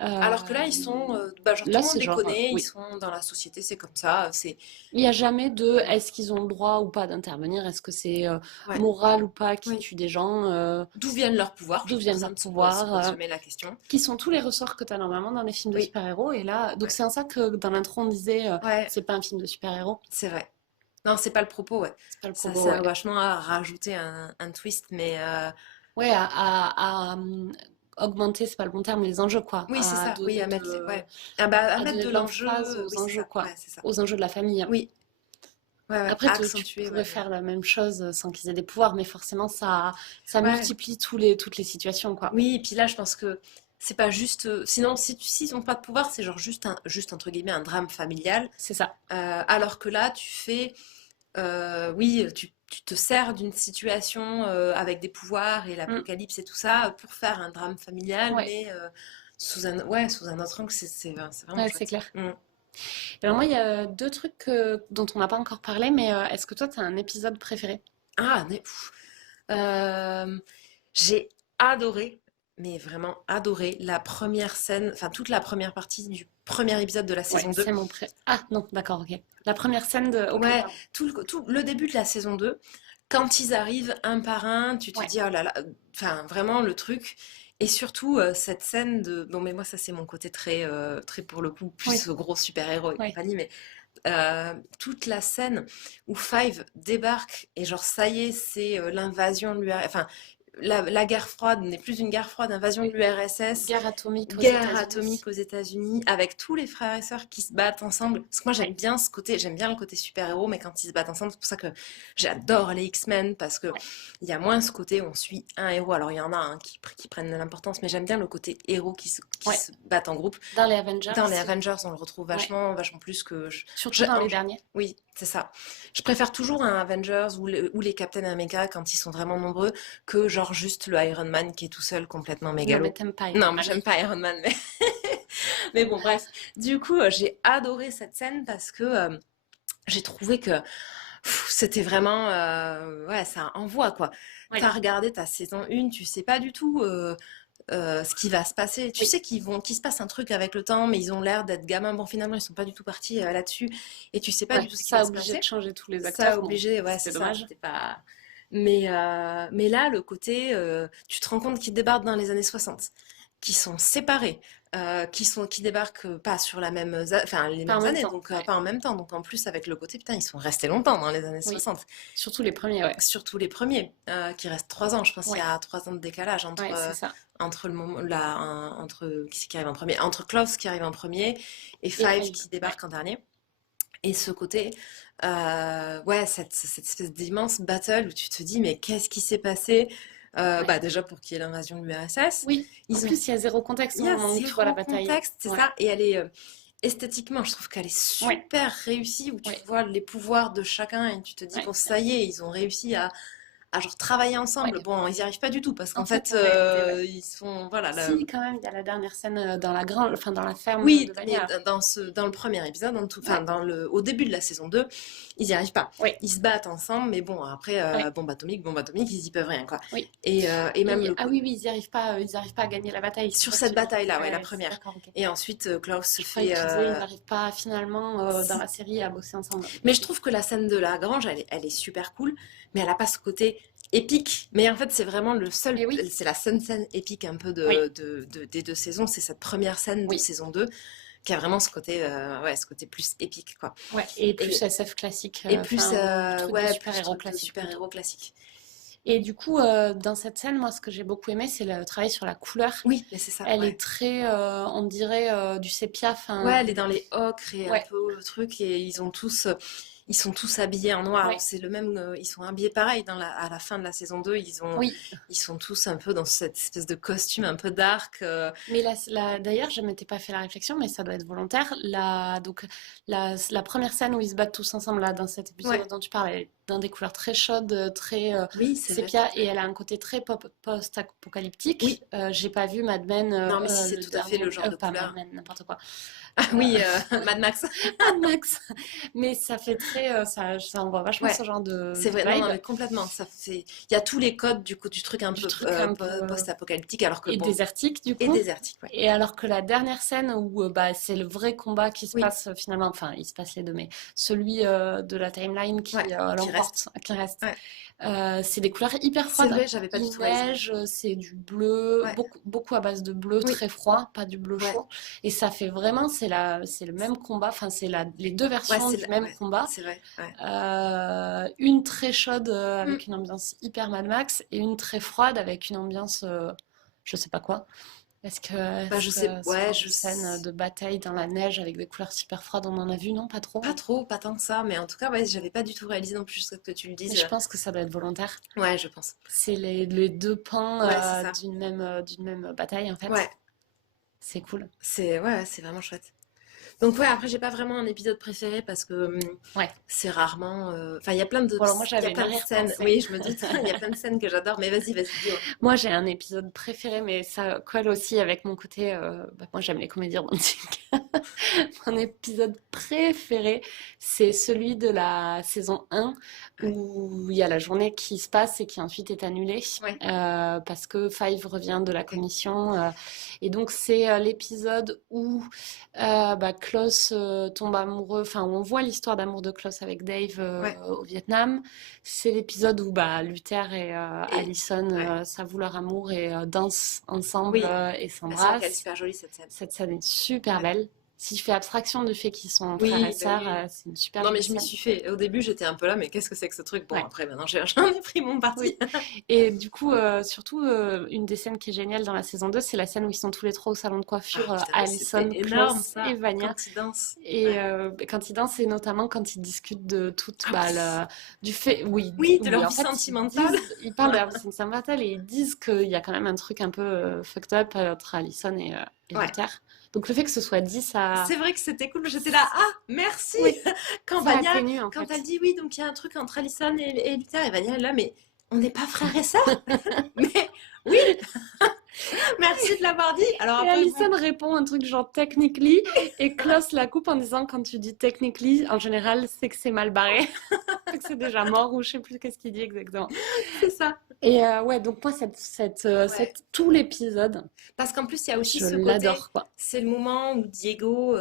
Euh, Alors que là, ils sont, bah, genre tout Là, le monde c'est les genre, connaît, ils oui. sont dans la société, c'est comme ça, c'est. Il n'y a jamais de est-ce qu'ils ont le droit ou pas d'intervenir, est-ce que c'est Ouais, moral ou pas qui oui. tue des gens, D'où viennent leurs pouvoirs? Je d'où pense que viennent ça leurs ne se pouvoirs, pose jamais la question. qui sont tous les ressorts que tu as normalement dans les films de Oui, super-héros. Et là, donc ouais, c'est en ça que dans l'intro, on disait ouais, c'est pas un film de super-héros. c'est vrai. Non, c'est pas le propos, ouais. C'est pas le Ça propos, sert ouais. vachement à rajouter un twist, mais Ouais, augmenter, c'est pas le bon terme, les enjeux, quoi. oui, c'est ça. Oui, ouais. Ah bah, à À mettre donner de de l'emphase l'enjeu, oui, aux c'est enjeux, ça. quoi. Ouais, c'est ça. Aux enjeux de la famille. Oui, ouais, ouais. Après, À tu accentuer, pourrais ouais. faire la même chose sans qu'ils aient des pouvoirs, mais forcément, ça Ouais. multiplie toutes les situations, quoi. Oui, et puis là, je pense que c'est pas juste. Sinon, s'ils ont pas de pouvoir, c'est genre juste entre guillemets un drame familial. C'est ça. Alors que là, tu fais. Oui, tu te sers d'une situation avec des pouvoirs et Mm. l'apocalypse et tout ça pour faire un drame familial, Ouais, mais sous un autre angle, c'est vraiment ouais, c'est chouette. clair. Mm. Alors moi, il y a deux trucs dont on n'a pas encore parlé, mais est-ce que toi, tu as un épisode préféré? Ah, mais, pff. Euh, j'ai adoré, mais vraiment adoré la première scène, enfin toute la première partie du premier épisode de la Ouais, saison 2. c'est mon pré... Ah non, d'accord, ok. La première scène de... Ok, Ouais, pardon. tout le début de la saison 2, quand ils arrivent un par un, tu te Ouais, dis, oh là là, enfin vraiment le truc. Et surtout, cette scène de. Bon, mais moi, ça, c'est mon côté très pour le coup, oui, plus gros super-héros et ouais. compagnie. Mais toute la scène où Five débarque et genre, ça y est, c'est l'invasion de l'URSS. Enfin, la guerre froide n'est plus une guerre froide, invasion de Oui. l'URSS. Guerre atomique aux Guerre États-Unis. atomique aux États-Unis, avec tous les frères et sœurs qui se battent ensemble. Parce que moi Ouais, j'aime bien le côté super-héros, mais quand ils se battent ensemble, c'est pour ça que j'adore les X-Men, parce que ouais. il y a moins ce côté où on suit un héros. Alors il y en a qui prennent de l'importance, mais j'aime bien le côté héros qui Ouais. se battent en groupe. Dans les Avengers, Dans les Avengers, on le retrouve ouais. vachement plus que. Surtout dans les Je- derniers. oui, c'est ça. Je préfère toujours un Avengers ou les Captain America quand ils sont vraiment nombreux que genre juste le Iron Man qui est tout seul complètement Non, mais mégalo. t'aimes pas Iron Non, mais Man. j'aime pas Iron Man, mais mais bon, bref. Du coup, j'ai adoré cette scène parce que j'ai trouvé que c'était vraiment, ouais, ça envoie quoi. Ouais. T'as regardé ta saison 1, tu sais pas du tout. ce qui va se passer. Tu sais qu'il se passe un truc avec le temps, mais ils ont l'air d'être gamins. Bon, finalement, ils sont pas du tout partis là-dessus. Et tu sais pas du tout ce qui ça va a se obligé passer. de changer tous les Ça a acteurs. Bon, obligé, ouais, c'était c'est ça. dommage. C'était pas... mais là, le côté, tu te rends compte qu'ils débarquent dans les années 60, qui sont séparés, qui débarquent pas sur la même, enfin, les Pas en mêmes même années, temps. donc Ouais. pas en même temps. Donc en plus, avec le côté, putain, ils sont restés longtemps dans les années Oui, 60. surtout les premiers, ouais. Surtout les premiers, qui restent 3 ans. Je pense qu'il y Ouais, a 3 ans de décalage ouais, c'est ça. entre le moment, entre qui c'est qui arrive en premier, entre Klaus qui arrive en premier et Et Five Five, qui ouais. débarque en dernier. Et ce côté, ouais, cette espèce d'immense battle où tu te dis, mais qu'est-ce qui s'est passé? Ouais. Bah déjà pour qu'il y ait l'invasion de l'URSS, Oui, en ils ont, plus, il y a zéro contexte il au y a moment où tu vois la zéro bataille. contexte, c'est Ouais, ça, et elle est esthétiquement, je trouve qu'elle est ouais, super réussie, où tu ouais, vois les pouvoirs de chacun et tu te dis, ouais, bon, ça y est, ils ont réussi à genre travailler ensemble. ouais. Bon, ils n'y arrivent pas du tout parce En qu'en fait, fait, en réalité, ouais. ils sont, voilà, Si, quand même, il y a la dernière scène dans la grande, enfin, dans la ferme oui, de mais Vania. dans le premier épisode, enfin, Ouais, au début de la saison 2, ils n'y arrivent pas. ouais, Ils se battent ensemble, mais bon, après, ouais, bombe atomique, ils y peuvent rien, quoi. oui. Et même Ah oui, oui, ils arrivent pas à gagner la bataille, c'est sur ça que cette tu dis. bataille-là, ouais, la Ouais, première. d'accord, ok. Et ensuite, Klaus se Je croyais fait. que tu disais ils n'arrivent pas finalement dans la série à bosser ensemble. Mais je trouve que la scène de la grange, elle est super cool, mais elle a pas ce côté épique. Mais en fait, c'est vraiment Et oui, c'est la seule scène épique un peu oui, des 2 saisons. C'est cette première scène de oui. saison 2 qui a vraiment ouais, ce côté plus épique, quoi. Ouais, et plus Et, SF classique, et plus, enfin, truc de ouais, plus super-héros truc de classique plutôt. super-héros classique. Et du coup, dans cette scène, moi, ce que j'ai beaucoup aimé, c'est le travail sur la couleur. Oui, mais c'est ça, Elle ouais. est très, on dirait, du sépia, Ouais, enfin, elle est dans les ocres et un ouais, peu le truc, et ils sont tous habillés en noir. ouais, C'est le même, ils sont habillés pareil à la fin de la saison 2. oui. Ils sont tous un peu dans cette espèce de costume un peu dark. Mais d'ailleurs, je m'étais pas fait la réflexion, mais ça doit être volontaire. Donc, la première scène où ils se battent tous ensemble, là, dans cet Ouais, épisode dont tu parles, elle est dans des couleurs très chaudes, très oui, c'est vrai. sépia, et elle a un côté très post-apocalyptique. Oui, J'ai pas vu Mad Men, non, mais si c'est le tout à fait dernier, le genre de pas Mad couleur. Men, n'importe quoi. Ah Euh, oui, Mad Max. Mad Max. Mais ça fait très, ça envoie vachement Ouais, ce genre c'est de vrai. Non, non, vibe, mais complètement. Il y a tous les codes du coup du truc un du peu truc un peu post-apocalyptique, alors que et bon, désertique du et coup. désertique, ouais. Et alors que la dernière scène où bah, c'est le vrai combat qui se Oui, passe finalement, enfin il se passe les deux, mais celui de la timeline ouais, qui qui reste. l'emporte, qui reste, Ouais. c'est des couleurs hyper C'est froides. vrai, j'avais pas du Il tout réalisé. neige, c'est du bleu, Ouais, beaucoup à base de bleu oui, très froid, pas du bleu ouais. chaud. Et ça fait vraiment, c'est le même combat, enfin c'est les deux Ouais, versions du même ouais, combat. c'est vrai. Ouais. Une très chaude Mm. avec une ambiance hyper Mad Max et une très froide avec une ambiance je sais pas quoi. Est-ce que Bah, je sais, ce ouais, genre de scène de bataille dans la neige avec des couleurs super froides, on en a vu, non? Pas pas trop. trop, pas tant que ça, mais en tout cas, ouais, j'avais pas du tout réalisé non plus jusqu'à ce que tu le Mais dises. je pense que ça doit être volontaire. Ouais, je pense. C'est les deux pans Ouais, c'est ça. d'une même bataille en Ouais, fait. C'est cool. ouais, c'est vraiment chouette. Donc ouais, après j'ai pas vraiment un épisode préféré parce que Ouais. c'est rarement. Enfin, Bon alors moi il y a j'avais une plein de scènes. arrière-pensée. Oui, je me doute. Il y a plein de scènes que j'adore. Mais vas-y, dis-moi. Moi, j'ai un épisode préféré, mais ça colle aussi avec mon côté. Bah, moi, j'aime les comédies romantiques. Mon épisode préféré, c'est celui de la saison 1 Ouais, où il y a la journée qui se passe et qui ensuite est annulée ouais, parce que Five revient de la ok. commission. Et donc, c'est l'épisode où bah, Klaus tombe amoureux, enfin, où on voit l'histoire d'amour de Klaus avec Dave Ouais. au Vietnam. C'est l'épisode où bah, Luther et Et Allison ouais. s'avouent leur amour et dansent ensemble Oui, et c'est vrai qu'elle est s'embrassent. super jolie cette scène. Cette scène est super Ouais. belle. Si je fais abstraction du fait qu'ils sont frères et Oui, bah sœurs, oui. c'est une super Non, mais jolie je m'y scène. suis fait. Au début, j'étais un peu là, mais qu'est-ce que c'est que ce truc? Bon, Ouais, après, maintenant, j'en ai pris mon parti. oui. Et du coup, surtout, une des scènes qui est géniale dans la saison 2, c'est la scène où ils sont tous les trois au salon de coiffure, Ah putain, mais Allison, c'était énorme Klaus ça, et Vanya. quand il danse. Et Ouais. quand ils dansent, et notamment quand ils discutent de tout, Ah bah, oui. du fait, oui, Oui, de oui, leur en vie fait, sentimentale. ils parlent de leur vie sentimentale et ils disent qu'il y a quand même un truc un peu fucked up entre Allison et Ouais. Luther. Donc le fait que ce soit dit, C'est vrai que c'était cool. J'étais là, ah, merci. oui, Quand ça Vania, atténue en quand elle fait. dit oui, donc il y a un truc entre Alison et Luther, et Vania est là, mais on n'est pas frères et sœurs. Mais oui, merci de l'avoir dit. Alors Et après, Allison bon, répond un truc genre technically, et Klaus la coupe en disant quand tu dis technically, en général, c'est que c'est mal barré, c'est que c'est déjà mort ou je sais plus qu'est-ce qu'il dit exactement. c'est ça. Et ouais, donc moi, Ouais. tout l'épisode, Parce qu'en plus, il y a aussi je ce côté, l'adore, quoi. c'est le moment où Diego,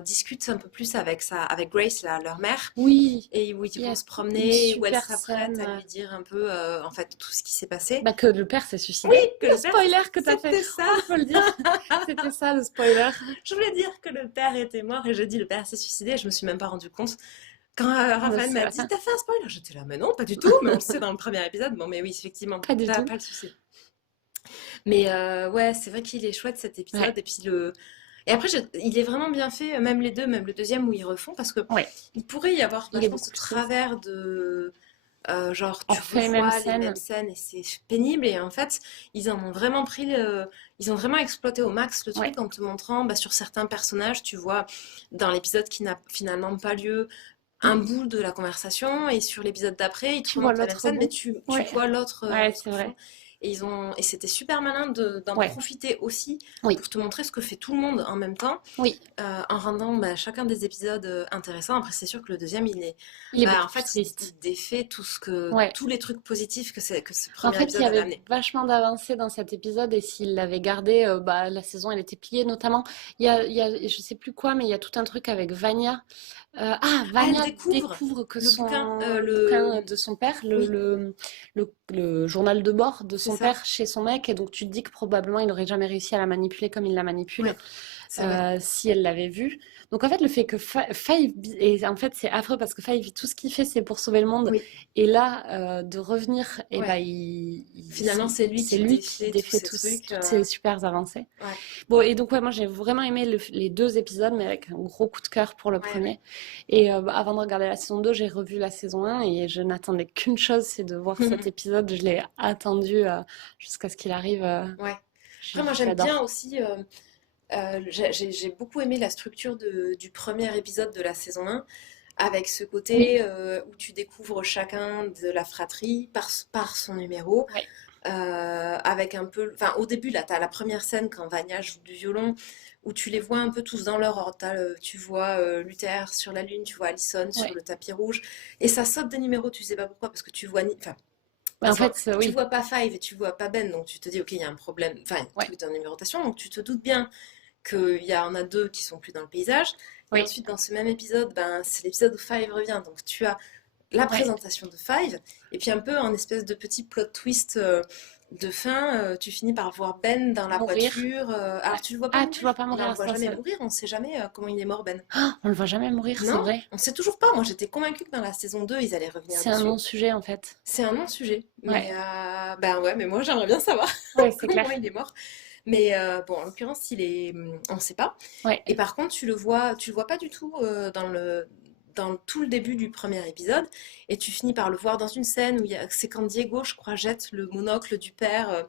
discute un peu plus avec Grace, leur mère, Oui, et où ils il y vont a se une promener, où elle super s'apprête scène. à lui dire un peu, en fait, tout ce qui s'est passé. Bah, que le père s'est Oui, suicidé. que Le le père, spoiler que t'as fait, c'était ça. on peut le dire. C'était ça, le spoiler. Je voulais dire que le père était mort et j'ai dit le père s'est suicidé. Je me suis même pas rendu compte. Quand Bah, Raphaël c'est à m'a la dit, fin. t'as fait un spoiler? J'étais là, mais non, pas du tout. Mais on le sait dans le premier épisode. Bon, mais oui, effectivement, Pas du tout. pas le souci. Mais ouais, c'est vrai qu'il est chouette cet épisode. Ouais, Et puis et après, il est vraiment bien fait, même les deux, même le deuxième où ils refont, parce que ouais. il pourrait y avoir Il est vachement ce beaucoup plus triste. travers de genre On tu refait les mêmes revois les mêmes scènes. scènes et c'est pénible. Et en fait, ils en ont vraiment ils ont vraiment exploité au max le Ouais. truc en te montrant bah, sur certains personnages, tu vois, dans l'épisode qui n'a finalement pas lieu, un Mm. bout de la conversation et sur l'épisode d'après, ils te Tu vois remontent la même l'autre scène, mais bout? tu Ouais. vois Ouais, c'est l'autre fond. vrai. Et c'était super malin d'en Ouais. profiter aussi Oui. pour te montrer ce que fait tout le monde en même temps, Oui. en rendant bah, chacun des épisodes intéressants. Après, c'est sûr que le deuxième, Il est bah, beaucoup en plus fait, il triste. défait Ouais. tous les trucs positifs que ce En premier fait, il y épisode avait avait amené. vachement d'avancées dans cet épisode et s'il l'avait gardé, bah, la saison elle était pliée. Notamment, je sais plus quoi, mais il y a tout un truc avec Vania. Ah, elle Vania découvre découvre que le bouquin, le bouquin de son père, oui, le journal de bord de c'est son ça. père chez son mec, et donc tu te dis que probablement il n'aurait jamais réussi à la manipuler comme il la manipule Ouais, c'est vrai. si elle l'avait vu. Donc en fait, le fait que Five, et en fait c'est affreux parce que Five, tout ce qu'il fait c'est pour sauver le monde, Oui, et là de revenir, et ouais. ben Finalement, c'est lui c'est qui lui qui défait tous défait ces trucs. toutes ces super avancées. Ouais, Bon, et donc, ouais, moi, j'ai vraiment aimé les deux épisodes, mais avec un gros coup de cœur pour le ouais, ouais. premier. Et avant de regarder la saison 2, j'ai revu la saison 1 et je n'attendais qu'une chose, c'est de voir cet épisode. Je l'ai attendu jusqu'à ce qu'il arrive. Ouais. Après, moi, j'aime bien J'adore. aussi. J'ai beaucoup aimé la structure du premier épisode de la saison 1, avec ce Oui, côté où tu découvres chacun de la fratrie par son numéro. ouais, Avec un peu. Enfin, au début, là, tu as la première scène quand Vanya joue du violon, où tu les vois un peu tous dans leur ordre. Tu vois Luther sur la lune, tu vois Allison sur ouais. le tapis rouge, et ça saute des numéros, tu sais pas pourquoi, parce que tu vois. Enfin, Mais en parce que fait, tu oui, vois pas Five et tu vois pas Ben, donc tu te dis, ok, il y a un problème, enfin, un ouais, truc de numérotation, donc tu te doutes bien qu'il y en a deux qui sont plus dans le paysage. Et oui, ensuite, dans ce même épisode, ben, c'est l'épisode où Five revient. Donc tu as la ouais. présentation de Five, et puis un peu en espèce de petit plot twist de fin, tu finis par voir Ben dans la Mourir. voiture. Alors Ouais. tu le vois pas Ah, tu mourir, vois pas on ne mourir le à voit ça, jamais mourir, on sait jamais comment il est mort, Ben. On le voit jamais mourir, c'est Non, vrai. on sait toujours pas. Moi j'étais convaincue que dans la saison 2 ils allaient revenir C'est un dessus. non-sujet, en fait. C'est un non-sujet. Mais Ouais, ben ouais, mais moi j'aimerais bien savoir ouais, c'est clair. comment il est mort. Mais bon, en l'occurrence, on ne sait pas. Ouais, Et par contre, tu le vois pas du tout dans tout le début du premier épisode. Et tu finis par le voir dans une scène où c'est quand Diego, je crois, jette le monocle du père.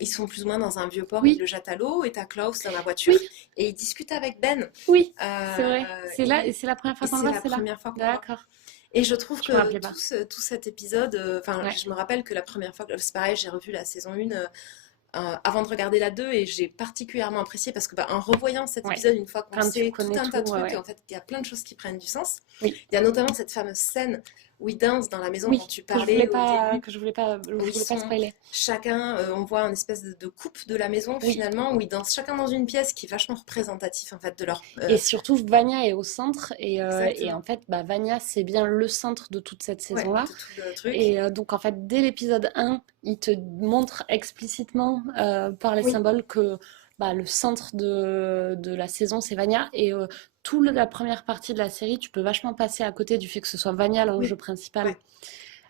Ils sont plus ou moins dans un vieux port, il oui, le jette à l'eau et t'as Klaus dans la voiture. oui, Et il discute avec Ben. oui, c'est Euh, vrai. C'est là, et c'est la première et fois qu'on le c'est voit, la c'est là. première fois qu'on le voit. D'accord. Et je trouve Je me que rappelais pas. tout cet épisode, enfin, Ouais, je me rappelle que la première fois, c'est pareil, j'ai revu la saison 1 avant de regarder la 2 et j'ai particulièrement apprécié parce que bah, en revoyant cet ouais. épisode, une fois qu'on Quand tu sait tout connais un tout, tas de ouais, trucs, et ouais. en fait, il y a plein de choses qui prennent du sens. Oui, Il y a notamment cette fameuse scène où ils dansent dans la maison dont oui, tu parlais au début, je où ils voulais pas sont spoiler. chacun, on voit une espèce de coupe de la maison Oui. finalement, où ils dansent chacun dans une pièce qui est vachement représentatif en fait de leur... Et surtout, Vania est au centre, et en exactement, fait, bah, Vania, c'est bien le centre de toute cette ouais, saison-là. de tout le truc. Et donc, en fait, dès l'épisode 1, il te montre explicitement par les Oui, symboles que bah, le centre de la saison, c'est Vania. Et toute la première partie de la série, tu peux vachement passer à côté du fait que ce soit Vania l'enjeu oui, principal. ouais.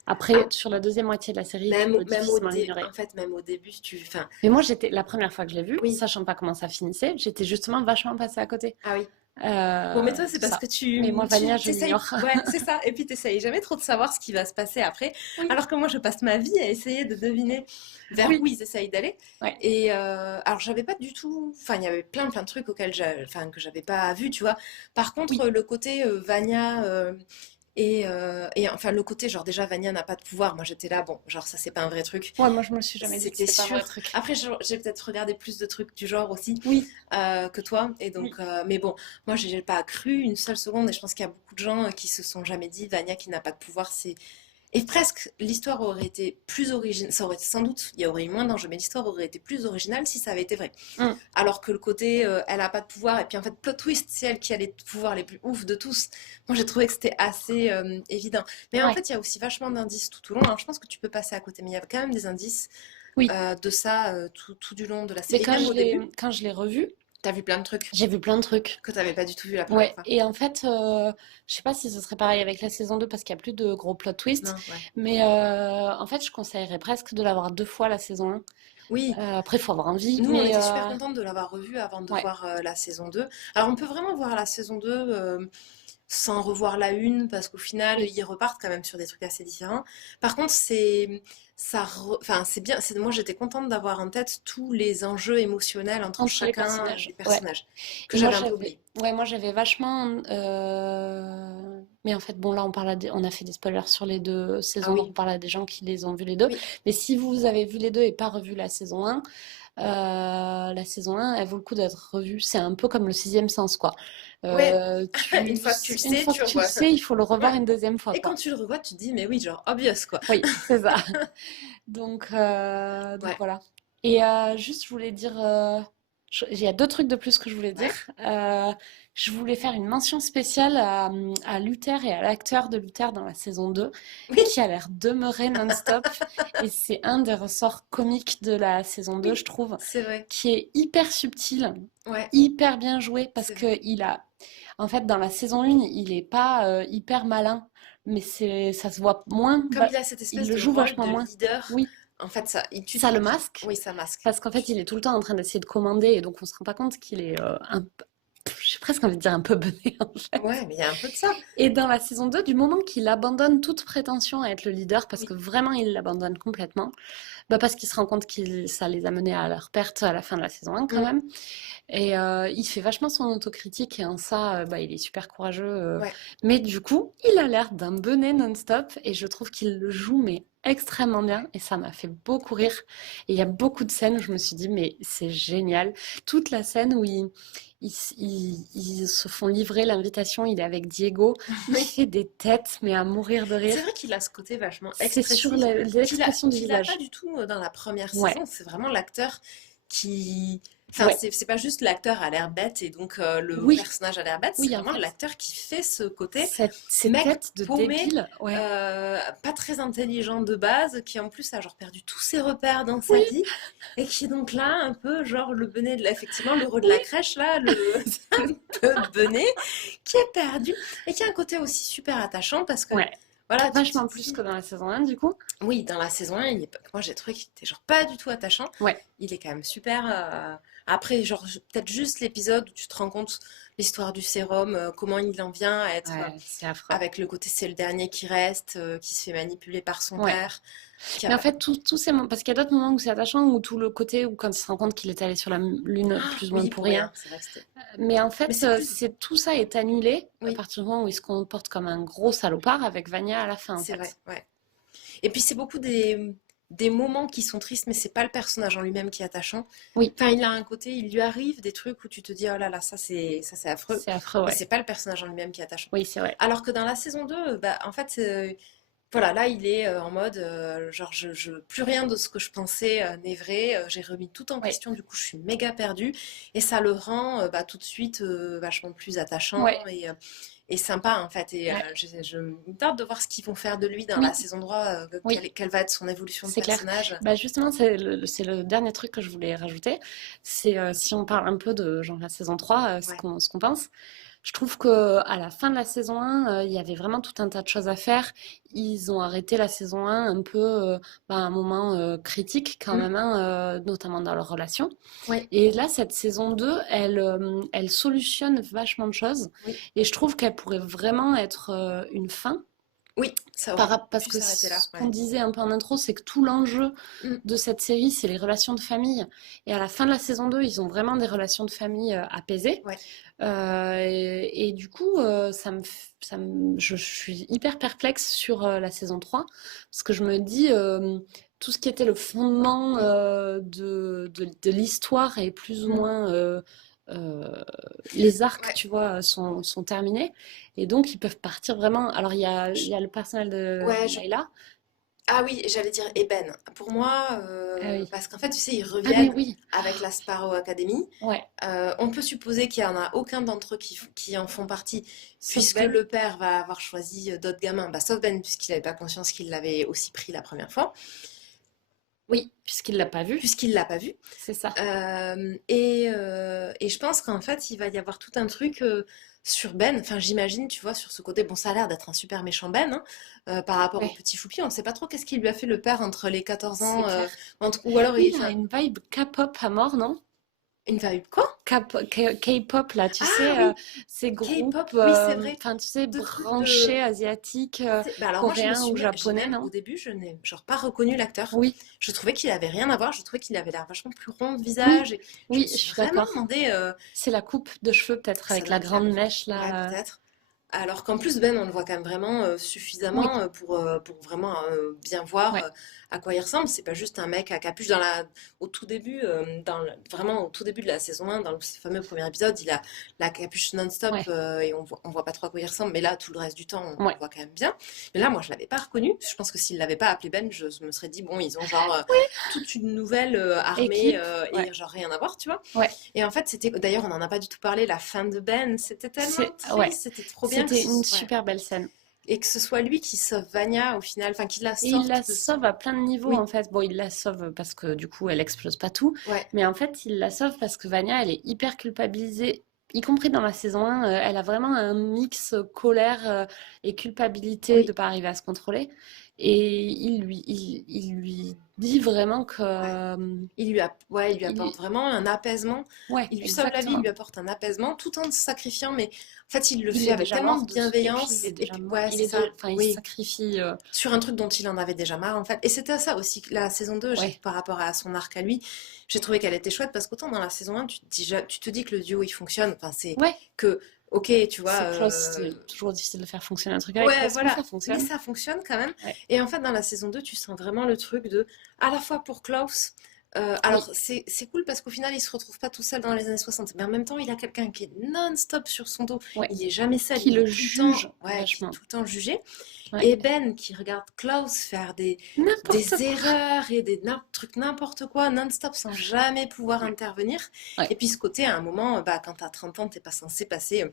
Après, sur la deuxième moitié de la série, tu peux difficilement En l'ignorer. fait, même au début, enfin, Mais moi, la première fois que je l'ai vu, oui, sachant pas comment ça finissait, j'étais justement vachement passée à côté ah oui. Bon, mais toi, de c'est parce ça. que Mais moi, Vania, tu je t'essayes, l'ignore. ouais, c'est ça. Et puis, t'essayes jamais trop de savoir ce qui va se passer après. Oui, Alors que moi, je passe ma vie à essayer de deviner vers où oui, ils essayent d'aller. ouais, Et alors, j'avais pas du tout, enfin, il y avait plein de trucs enfin, que j'avais pas vu, tu vois. Par oui. contre, le côté Vania, et enfin, le côté, genre, déjà, Vania n'a pas de pouvoir. Moi, j'étais là, bon, genre, ça, c'est pas un vrai truc. Ouais, moi, je me suis jamais dit que C'était c'était pas un vrai sûr. truc. Après, j'ai peut-être regardé plus de trucs du genre aussi Oui, que toi. Et donc, oui. mais bon, moi, j'ai pas cru une seule seconde. Et je pense qu'il y a beaucoup de gens qui se sont jamais dit, Vania qui n'a pas de pouvoir, c'est Et presque, l'histoire aurait été plus originale, ça aurait été sans doute, il y aurait eu moins d'enjeux, mais l'histoire aurait été plus originale si ça avait été vrai. Mm. Alors que le côté, elle a pas de pouvoir, et puis en fait, plot twist, c'est elle qui a les pouvoirs les plus ouf de tous. Moi, j'ai trouvé que c'était assez évident. Mais en Ouais, fait, il y a aussi vachement d'indices tout au long. Alors, je pense que tu peux passer à côté, mais il y a quand même des indices oui. de ça tout du long de la Mais série. Et même au début, quand je l'ai revu, t'as vu plein de trucs j'ai vu plein de trucs. que t'avais pas du tout vu la première Ouais, fois. et en fait, je sais pas si ce serait pareil avec la saison 2 parce qu'il y a plus de gros plot twists, Non, ouais. mais en fait, je conseillerais presque de l'avoir deux fois la saison 1. Oui, Après, il faut avoir envie, nous, on mais était super contentes de l'avoir revue avant de ouais, voir la saison 2. Alors, on peut vraiment voir la saison 2 sans revoir la une, parce qu'au final, oui, ils repartent quand même sur des trucs assez différents. Par contre, enfin, c'est bien. Moi, j'étais contente d'avoir en tête tous les enjeux émotionnels entre entre les chacun personnages, des ouais. personnages que Et moi, j'avais un peu j'avais, oublié. ouais, moi, j'avais vachement, mais en fait, bon, là, on a fait des spoilers sur les deux Ah saisons, donc on oui, parle à des gens qui les ont vus les deux. oui, Mais si vous avez vu les deux et pas revu la saison 1, la saison 1, elle vaut le coup d'être revue. C'est un peu comme le sixième sens, quoi. ouais. Une fois que tu le Une sais, fois tu que tu le revois. sais, il faut le revoir Ouais. une deuxième fois, Et quand quoi. tu le revois, tu te dis, mais oui, genre obvious quoi. Oui, c'est ça. Donc Ouais, voilà. Et juste, je voulais dire, il y a deux trucs de plus que je voulais dire. ouais. Je voulais faire une mention spéciale à Luther et à l'acteur de Luther dans la saison 2, Oui, qui a l'air demeuré non-stop. Et c'est un des ressorts comiques de la saison 2, je oui, trouve, c'est vrai. qui est hyper subtil, Ouais, hyper bien joué, parce c'est que vrai. en fait, dans la saison 1, il est pas hyper malin, mais ça se voit moins, Comme il a cette il espèce le de joue rôle vachement de moins. leader, Oui, en fait, ça, ça le masque, oui, ça masque. parce qu'en fait, il est tout le temps en train d'essayer de commander, et donc on se rend pas compte qu'il est j'ai presque envie de dire un peu bené, en fait. Ouais, mais il y a un peu de ça. Et dans la saison 2, du moment qu'il abandonne toute prétention à être le leader, parce Oui. que vraiment il l'abandonne complètement, bah parce qu'il se rend compte que ça les a menés à leur perte à la fin de la saison 1 quand Mm, même. Et il fait vachement son autocritique et en ça, bah, il est super courageux. ouais. Mais du coup, il a l'air d'un benet non-stop et je trouve qu'il le joue mais extrêmement bien et ça m'a fait beaucoup rire. Et il y a beaucoup de scènes où je me suis dit mais c'est génial. Toute la scène où ils se font livrer l'invitation, il est avec Diego, il Oui. fait des têtes mais à mourir de rire. C'est vrai qu'il a ce côté vachement C'est sur expressif l'expression du qu'il a pas visage. du tout dans la première Ouais, saison. C'est vraiment l'acteur qui. Enfin, ouais. c'est pas juste l'acteur a l'air bête et donc le Oui, personnage a l'air bête, c'est oui, en vraiment fait, l'acteur qui fait ce côté ces mec têtes de paumé, débile, ouais. pas très intelligent de base, qui en plus a genre perdu tous ses repères dans sa Oui, vie, et qui est donc là un peu genre le benet de effectivement l'heureux de la oui. crèche là, le le benet qui est perdu et qui a un côté aussi super attachant parce que Ouais, voilà, tu te vachement plus dis que dans la saison 1 du coup. oui, dans la saison 1, moi j'ai trouvé qu'il était genre pas du tout attachant. Ouais, Il est quand même super. Après, genre, peut-être juste l'épisode où tu te rends compte l'histoire du sérum, comment il en vient à être ouais, c'est affreux. avec le côté c'est le dernier qui reste, qui se fait manipuler par son Ouais. père. Qui Mais en a... fait, tous ces moments, parce qu'il y a d'autres moments où c'est attachant, ou tout le côté où quand il se rend compte qu'il est allé sur la Lune Ah, plus ou moins oui, pour pour rien. rien, c'est vrai que c'était. Mais en Mais fait, c'est plus. tout ça est annulé à Oui, partir du moment où il se comporte comme un gros salopard avec Vania à la fin, en c'est vrai, fait. ouais. Et puis c'est beaucoup des moments qui sont tristes, mais c'est pas le personnage en lui-même qui est attachant. Oui, Enfin, il a un côté, il lui arrive des trucs où tu te dis, oh là là, ça c'est affreux, c'est affreux, mais ouais. c'est pas le personnage en lui-même qui est attachant. Oui, c'est vrai. Alors que dans la saison 2 bah, en fait, voilà, là, il est en mode, genre, plus rien de ce que je pensais n'est vrai, j'ai remis tout en Ouais, question, du coup, je suis méga perdue, et ça le rend bah, tout de suite vachement plus attachant ouais, et sympa, en fait, et ouais. je me tarde de voir ce qu'ils vont faire de lui dans la Oui, saison 3, oui, quelle va être son évolution de c'est clair. personnage. Bah justement, c'est le dernier truc que je voulais rajouter. C'est si on parle un peu de genre la saison 3, Ouais, ce qu'on pense. Je trouve que à la fin de la saison 1, il y avait vraiment tout un tas de choses à faire. Ils ont arrêté la saison 1 un peu à un moment critique quand mm, même, hein, notamment dans leur relation. ouais, Et là, cette saison 2, elle solutionne vachement de choses. oui, Et je trouve qu'elle pourrait vraiment être une fin. oui, ça aurait Parce pu que s'arrêter là, ce qu'on ouais. disait un peu en intro, c'est que tout l'enjeu Mm, de cette série, c'est les relations de famille. Et à la fin de la saison 2, ils ont vraiment des relations de famille apaisées. ouais, Et du coup, je suis hyper perplexe sur la saison 3 parce que je me dis, tout ce qui était le fondement de l'histoire est plus ou mm, moins euh, les arcs, Ouais. tu vois, sont terminés. Et donc, ils peuvent partir vraiment. Alors, il Je- y a le personnel de Ouais, Layla. ah oui, j'allais dire Eben. Pour moi, Ah oui. parce qu'en fait, tu sais, ils Ah, mais reviennent oui. avec la Sparrow Academy. Ouais. On peut supposer qu'il n'y en a aucun d'entre eux qui en font partie, Sauf puisque Ben. le père va avoir choisi d'autres gamins, bah, sauf Ben, puisqu'il n'avait pas conscience qu'il l'avait aussi pris la première fois, Oui, puisqu'il l'a pas vu. puisqu'il l'a pas vu. C'est ça. Et je pense qu'en fait, il va y avoir tout un truc sur Ben. Enfin, j'imagine, tu vois, sur ce côté. Bon, ça a l'air d'être un super méchant Ben, hein, par rapport au Ouais, petit Choupi. On ne sait pas trop qu'est-ce qu'il lui a fait le père entre les 14 c'est ans. clair. Ou alors, Lui, il a enfin, une vibe K-pop à mort, non? une vibe quoi? K-pop, là, tu Ah sais, oui, ces K-pop, groupes, oui, c'est vrai. enfin, tu sais, De trucs branchés, de. asiatiques, Bah alors moi je me coréens ou souviens, j'ai japonais, même au non? début je n'ai genre pas reconnu l'acteur. Oui, Je trouvais qu'il avait rien à voir, je trouvais qu'il avait l'air vachement plus rond de oui, visage et je me oui, je suis suis vraiment d'accord. demandé C'est la coupe de cheveux, peut-être, ça avec doit la être la grande coupe. mèche, Ouais, là. peut-être. Alors qu'en plus Ben on le voit quand même vraiment Oui, suffisamment pour vraiment bien voir ouais, à quoi il ressemble. C'est pas juste un mec à capuche au tout début, vraiment au tout début de la saison 1, dans le fameux premier épisode, il a la capuche non-stop ouais, et on voit pas trop à quoi il ressemble, mais là tout le reste du temps on le ouais. voit quand même bien. Mais là moi je l'avais pas reconnu. Je pense que s'il l'avait pas appelé Ben, je me serais dit bon ils ont genre Oui, toute une nouvelle armée équipe, et ouais, genre rien à voir, tu vois. ouais. Et en fait, d'ailleurs, on n'en a pas du tout parlé, la fin de Ben, c'était tellement Ouais. triste, c'était trop bien C'était une ouais. super belle scène. Et que ce soit lui qui sauve Vanya au final, enfin, qui la Et il la sorte de son. sauve à plein de niveaux Oui, en fait. Bon, il la sauve parce que du coup elle explose pas tout, ouais, mais en fait il la sauve parce que Vanya elle est hyper culpabilisée, y compris dans la saison 1, elle a vraiment un mix colère et culpabilité de oui, pas arriver à se contrôler. Et il lui dit vraiment que ouais. Ouais, il lui apporte il... vraiment un apaisement. Ouais, Il lui sauve la vie, il exactement. lui apporte un apaisement tout en se sacrifiant, mais en fait, il le Il fait est avec déjà tellement de mort et puis il bienveillance. est Et déjà puis, mort. ouais, Il c'est est ça, enfin il se oui. sacrifie. Sur un truc dont il en avait déjà marre, en fait. Et c'était ça aussi, la saison 2, Ouais, par rapport à son arc à lui, j'ai trouvé qu'elle était chouette parce qu'autant dans la saison 1, tu te dis que le duo il fonctionne. Enfin, c'est ouais. que, ok, tu vois. C'est Klaus, c'est toujours difficile de faire fonctionner un truc avec Ouais, Klaus, mais voilà. ça Mais fonctionne. ça fonctionne quand même. Ouais. Et en fait, dans la saison 2, tu sens vraiment le truc de, à la fois pour Klaus, alors Oui, c'est cool parce qu'au final, il se retrouve pas tout seul dans les années 60. Mais en même temps, il a quelqu'un qui est non-stop sur son dos. ouais. Il est jamais seul, Qui il le est tout le temps, juge ouais, qui est vachement. tout le temps jugé. Ouais. Et Ben qui regarde Klaus faire N'importe des quoi. erreurs et des trucs n'importe quoi non-stop sans jamais pouvoir intervenir. Ouais, Et puis ce côté, à un moment, bah, quand t'as 30 ans, t'es pas censé passer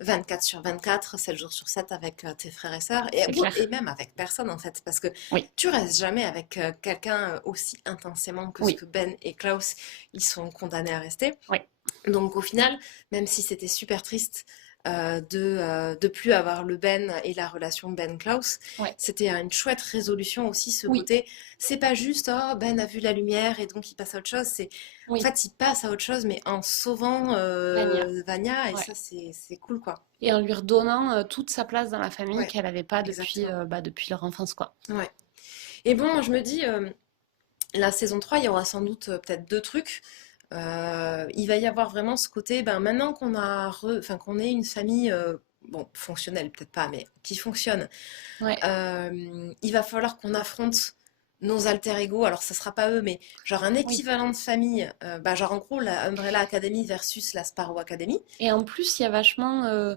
24 sur 24, 7 jours sur 7 avec tes frères et sœurs, c'est et clair. même avec personne en fait, parce que Oui, tu restes jamais avec quelqu'un aussi intensément que ce oui, que Ben et Klaus, ils sont condamnés à rester. oui, Donc au final, même si c'était super triste de plus avoir le Ben et la relation Ben-Klaus, ouais, c'était une chouette résolution aussi, ce oui, côté, c'est pas juste, oh, Ben a vu la lumière et donc il passe à autre chose, en oui. fait, il passe à autre chose, mais en sauvant Vania. Vanya, et Ouais. ça, c'est cool, quoi. Et en lui redonnant toute sa place dans la famille Ouais, qu'elle n'avait pas exactement. depuis leur enfance, quoi. Ouais. Et bon, je me dis, la saison 3 il y aura sans doute peut-être deux trucs. Il va y avoir vraiment ce côté, ben, maintenant enfin, qu'on est une famille, bon, fonctionnelle peut-être pas, mais qui fonctionne, Ouais, il va falloir qu'on affronte nos alter ego. Alors, ça sera pas eux, mais genre un oui. équivalent de famille, bah, genre en gros la Umbrella Academy versus la Sparrow Academy. Et en plus, il y a vachement.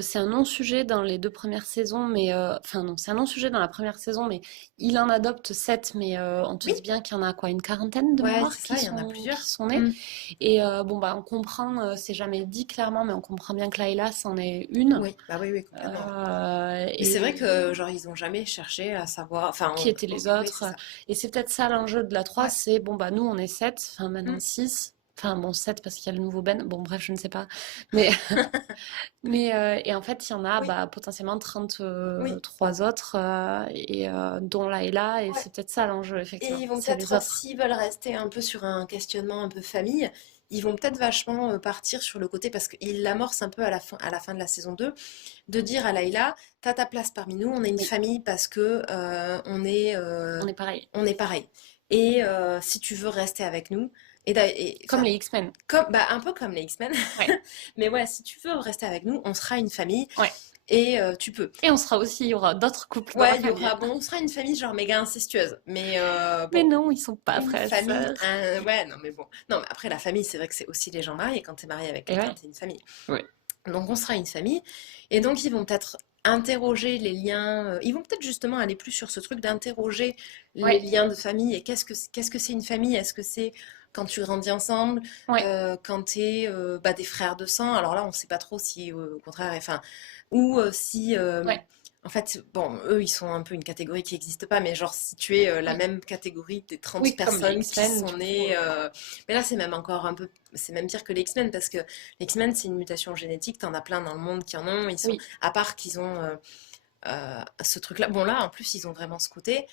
C'est un non-sujet dans les deux premières saisons, mais. Enfin, non, c'est un non-sujet dans la première saison, mais il en adopte sept, mais on te Oui, dit bien qu'il y en a quoi, une quarantaine de ouais, mémoires c'est ça, il y en a qui plusieurs. sont nés. Mm. Et bon, bah, on comprend, c'est jamais dit clairement, mais on comprend bien que Layla, c'en est une. Oui, bah oui, oui, complètement. Ouais. Mais c'est vrai que Et genre ils ont jamais cherché à savoir, enfin, qui étaient les oui, c'est autres. ça. Et c'est peut-être ça l'enjeu de la 3, Ouais. c'est bon, bah, nous, on est 7, enfin, maintenant Mm. 6. Enfin, bon, 7 parce qu'il y a le nouveau Ben. Bon, bref, je ne sais pas. Mais et en fait, il y en a Oui, bah, potentiellement oui. 33 autres, dont Layla, et Ouais. c'est peut-être ça l'enjeu, Et effectivement. ils vont C'est les peut-être, autres. s'ils veulent rester un peu sur un questionnement un peu famille, ils vont peut-être vachement partir sur le côté, parce qu'ils l'amorcent un peu à la fin de la saison 2, de dire à Layla, t'as ta place parmi nous, on est une Oui, famille parce que on est pareil. on est pareil. Et si tu veux rester avec nous, Comme enfin, les X-Men. bah, un peu comme les X-Men, Ouais, mais ouais, si tu veux rester avec nous, on sera une famille. ouais, et tu peux. Et on sera aussi, il y aura d'autres couples dans la Ouais, il y famille. aura, bon, on sera une famille genre méga incestueuse, mais Mais bon, non, ils sont pas une frères et famille, sœurs. ouais, non, mais bon. Non, mais après, la famille, c'est vrai que c'est aussi les gens mariés. Quand t'es marié avec Et quelqu'un, ouais. t'es une famille. Ouais. Donc, on sera une famille. Et donc, ils vont peut-être interroger les liens. Ils vont peut-être justement aller plus sur ce truc d'interroger les Ouais. liens de famille. Et qu'est-ce que c'est une famille? Est-ce que c'est quand tu grandis ensemble, Ouais. quand t'es bah, des frères de sang? Alors là, on sait pas trop si, au contraire, enfin, ou si. Ouais. En fait, bon, eux, ils sont un peu une catégorie qui n'existe pas, mais genre, si tu es la Oui. même catégorie des 30 Oui, comme les personnes qui X-Men, sont du coup. nées. Mais là, c'est même encore un peu. C'est même pire que les X-Men, parce que les X-Men, c'est une mutation génétique. T'en as plein dans le monde qui en ont. Ils sont. Oui. À part qu'ils ont ce truc-là. Bon, là, en plus, ils ont vraiment ce côté.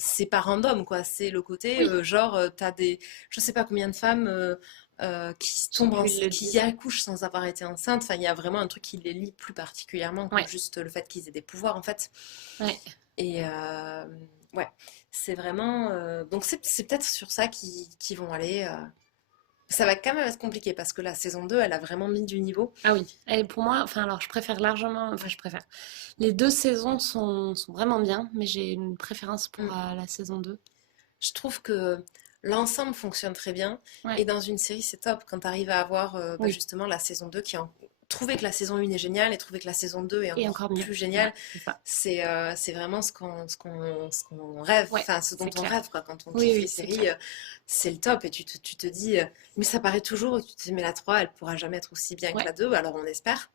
C'est pas random, quoi. C'est le côté, Oui. genre, t'as des. Je sais pas combien de femmes. Qui Je sais tombent plus, ils le qui disent. accouchent sans avoir été enceinte. Enfin, il y a vraiment un truc qui les lie plus particulièrement que Ouais. juste le fait qu'ils aient des pouvoirs, en fait. Ouais. Et ouais, c'est vraiment. Donc, c'est peut-être sur ça qu'ils vont aller. Ça va quand même être compliqué parce que la saison 2 elle a vraiment mis du niveau. Ah oui. Et pour moi, enfin alors je préfère largement, enfin je préfère. Les deux saisons sont vraiment bien, mais j'ai une préférence pour Mm. la saison 2. Je trouve que l'ensemble fonctionne très bien. Et Ouais. dans une série, c'est top quand tu arrives à avoir bah, Oui. justement la saison 2 trouver que la saison 1 est géniale et trouver que la saison 2 est Et encore encore mieux. plus Ouais, géniale. c'est ça. C'est vraiment ce qu'on rêve, Ouais, enfin ce dont c'est on clair. rêve quoi. Quand on Oui, kiffe les oui, c'est clair. séries, c'est le top. Et tu te dis, mais ça paraît toujours, tu te dis, mais la 3 elle pourra jamais être aussi bien que Ouais. la 2 alors on espère.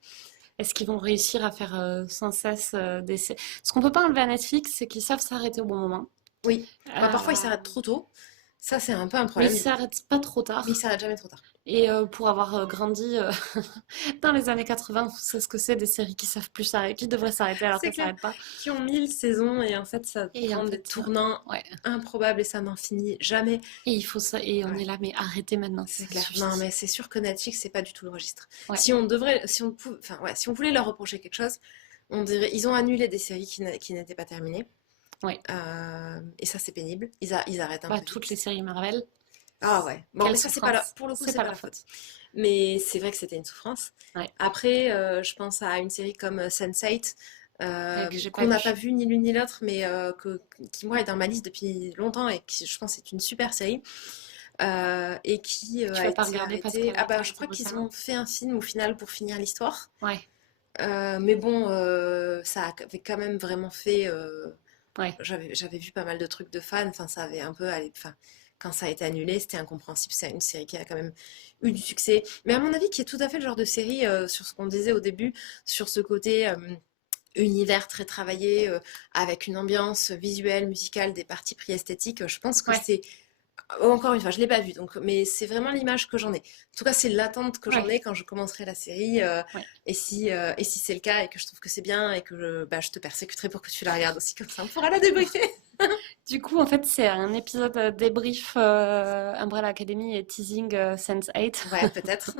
Est-ce qu'ils vont réussir à faire sans cesse des séries? Ce qu'on peut pas enlever à Netflix, c'est qu'ils savent s'arrêter au bon moment. Oui, bah, parfois ils Euh, s'arrêtent trop tôt. Ça, c'est un peu un mais ils problème. s'arrêtent pas trop Mais ils tard. s'arrêtent jamais trop tard. Et pour avoir grandi dans les années 80, on sait ce que c'est des séries qui savent plus s'arrêter, qui devraient s'arrêter alors C'est qu'elles clair. s'arrêtent pas. Qui ont 1000 saisons et en fait, ça Et en prend des fait, tournants ouais. improbables et ça n'en finit jamais. Et il faut ça, et on Ouais, est là, mais arrêtez maintenant, c'est ça clair. Non, suffit. mais c'est sûr que Netflix, c'est pas du tout le registre. Ouais, Enfin, ouais, si on voulait leur reprocher quelque chose, on dirait, ils ont annulé des séries qui n'étaient pas terminées. ouais. Et ça, c'est pénible. Ils arrêtent un Bah, peu toutes les vite. séries Marvel, Ah ouais. Bon, quelle mais ça, c'est pas souffrance. pour le coup, C'est c'est pas pas leur leur faute. faute. Mais c'est vrai que c'était une souffrance. Ouais, Après, je pense à une série comme Sense8, que j'ai pas qu'on n'a pas vu. vu ni l'une ni l'autre, mais qui, moi, est dans ma liste depuis longtemps et qui, je pense, est une super série. Et qui Tu a vas pas été regarder parce arrêtée. qu'elle a Ah été bah, je arrêtée crois qu'ils brutalement? ont fait un film au final pour finir l'histoire. Ouais, Mais bon, ça avait quand même vraiment fait. ouais. J'avais vu pas mal de trucs de fans. Enfin, ça avait un peu. Enfin, quand ça a été annulé, c'était incompréhensible. C'est une série qui a quand même eu du succès. Mais à mon avis, qui est tout à fait le genre de série, sur ce qu'on disait au début, sur ce côté. Univers très travaillé, avec une ambiance visuelle, musicale, des parties pris esthétiques, je pense que Ouais, c'est encore une fois, je l'ai pas vu, donc, mais c'est vraiment l'image que j'en ai. En tout cas, c'est l'attente que j'en ouais, ai quand je commencerai la série. ouais. Et si c'est le cas et que je trouve que c'est bien et que bah, je te persécuterai pour que tu la regardes aussi, comme ça on pourra la débriefer. Du coup, en fait, c'est un épisode débrief Umbrella Academy et teasing Sense8. Ouais, peut-être.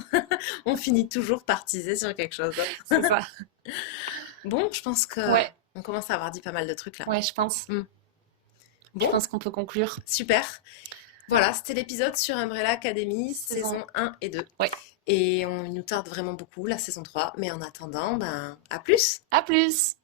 On finit toujours par teaser sur quelque chose d'autre. C'est ça. Bon, je pense que Ouais, on commence à avoir dit pas mal de trucs là. ouais, je pense. Hmm. Je Bon, pense qu'on peut conclure. super. Voilà, c'était l'épisode sur Umbrella Academy, Saison. saison 1 et 2. Ouais. Et il nous tarde vraiment beaucoup, la saison 3. Mais en attendant, ben, à plus! À plus!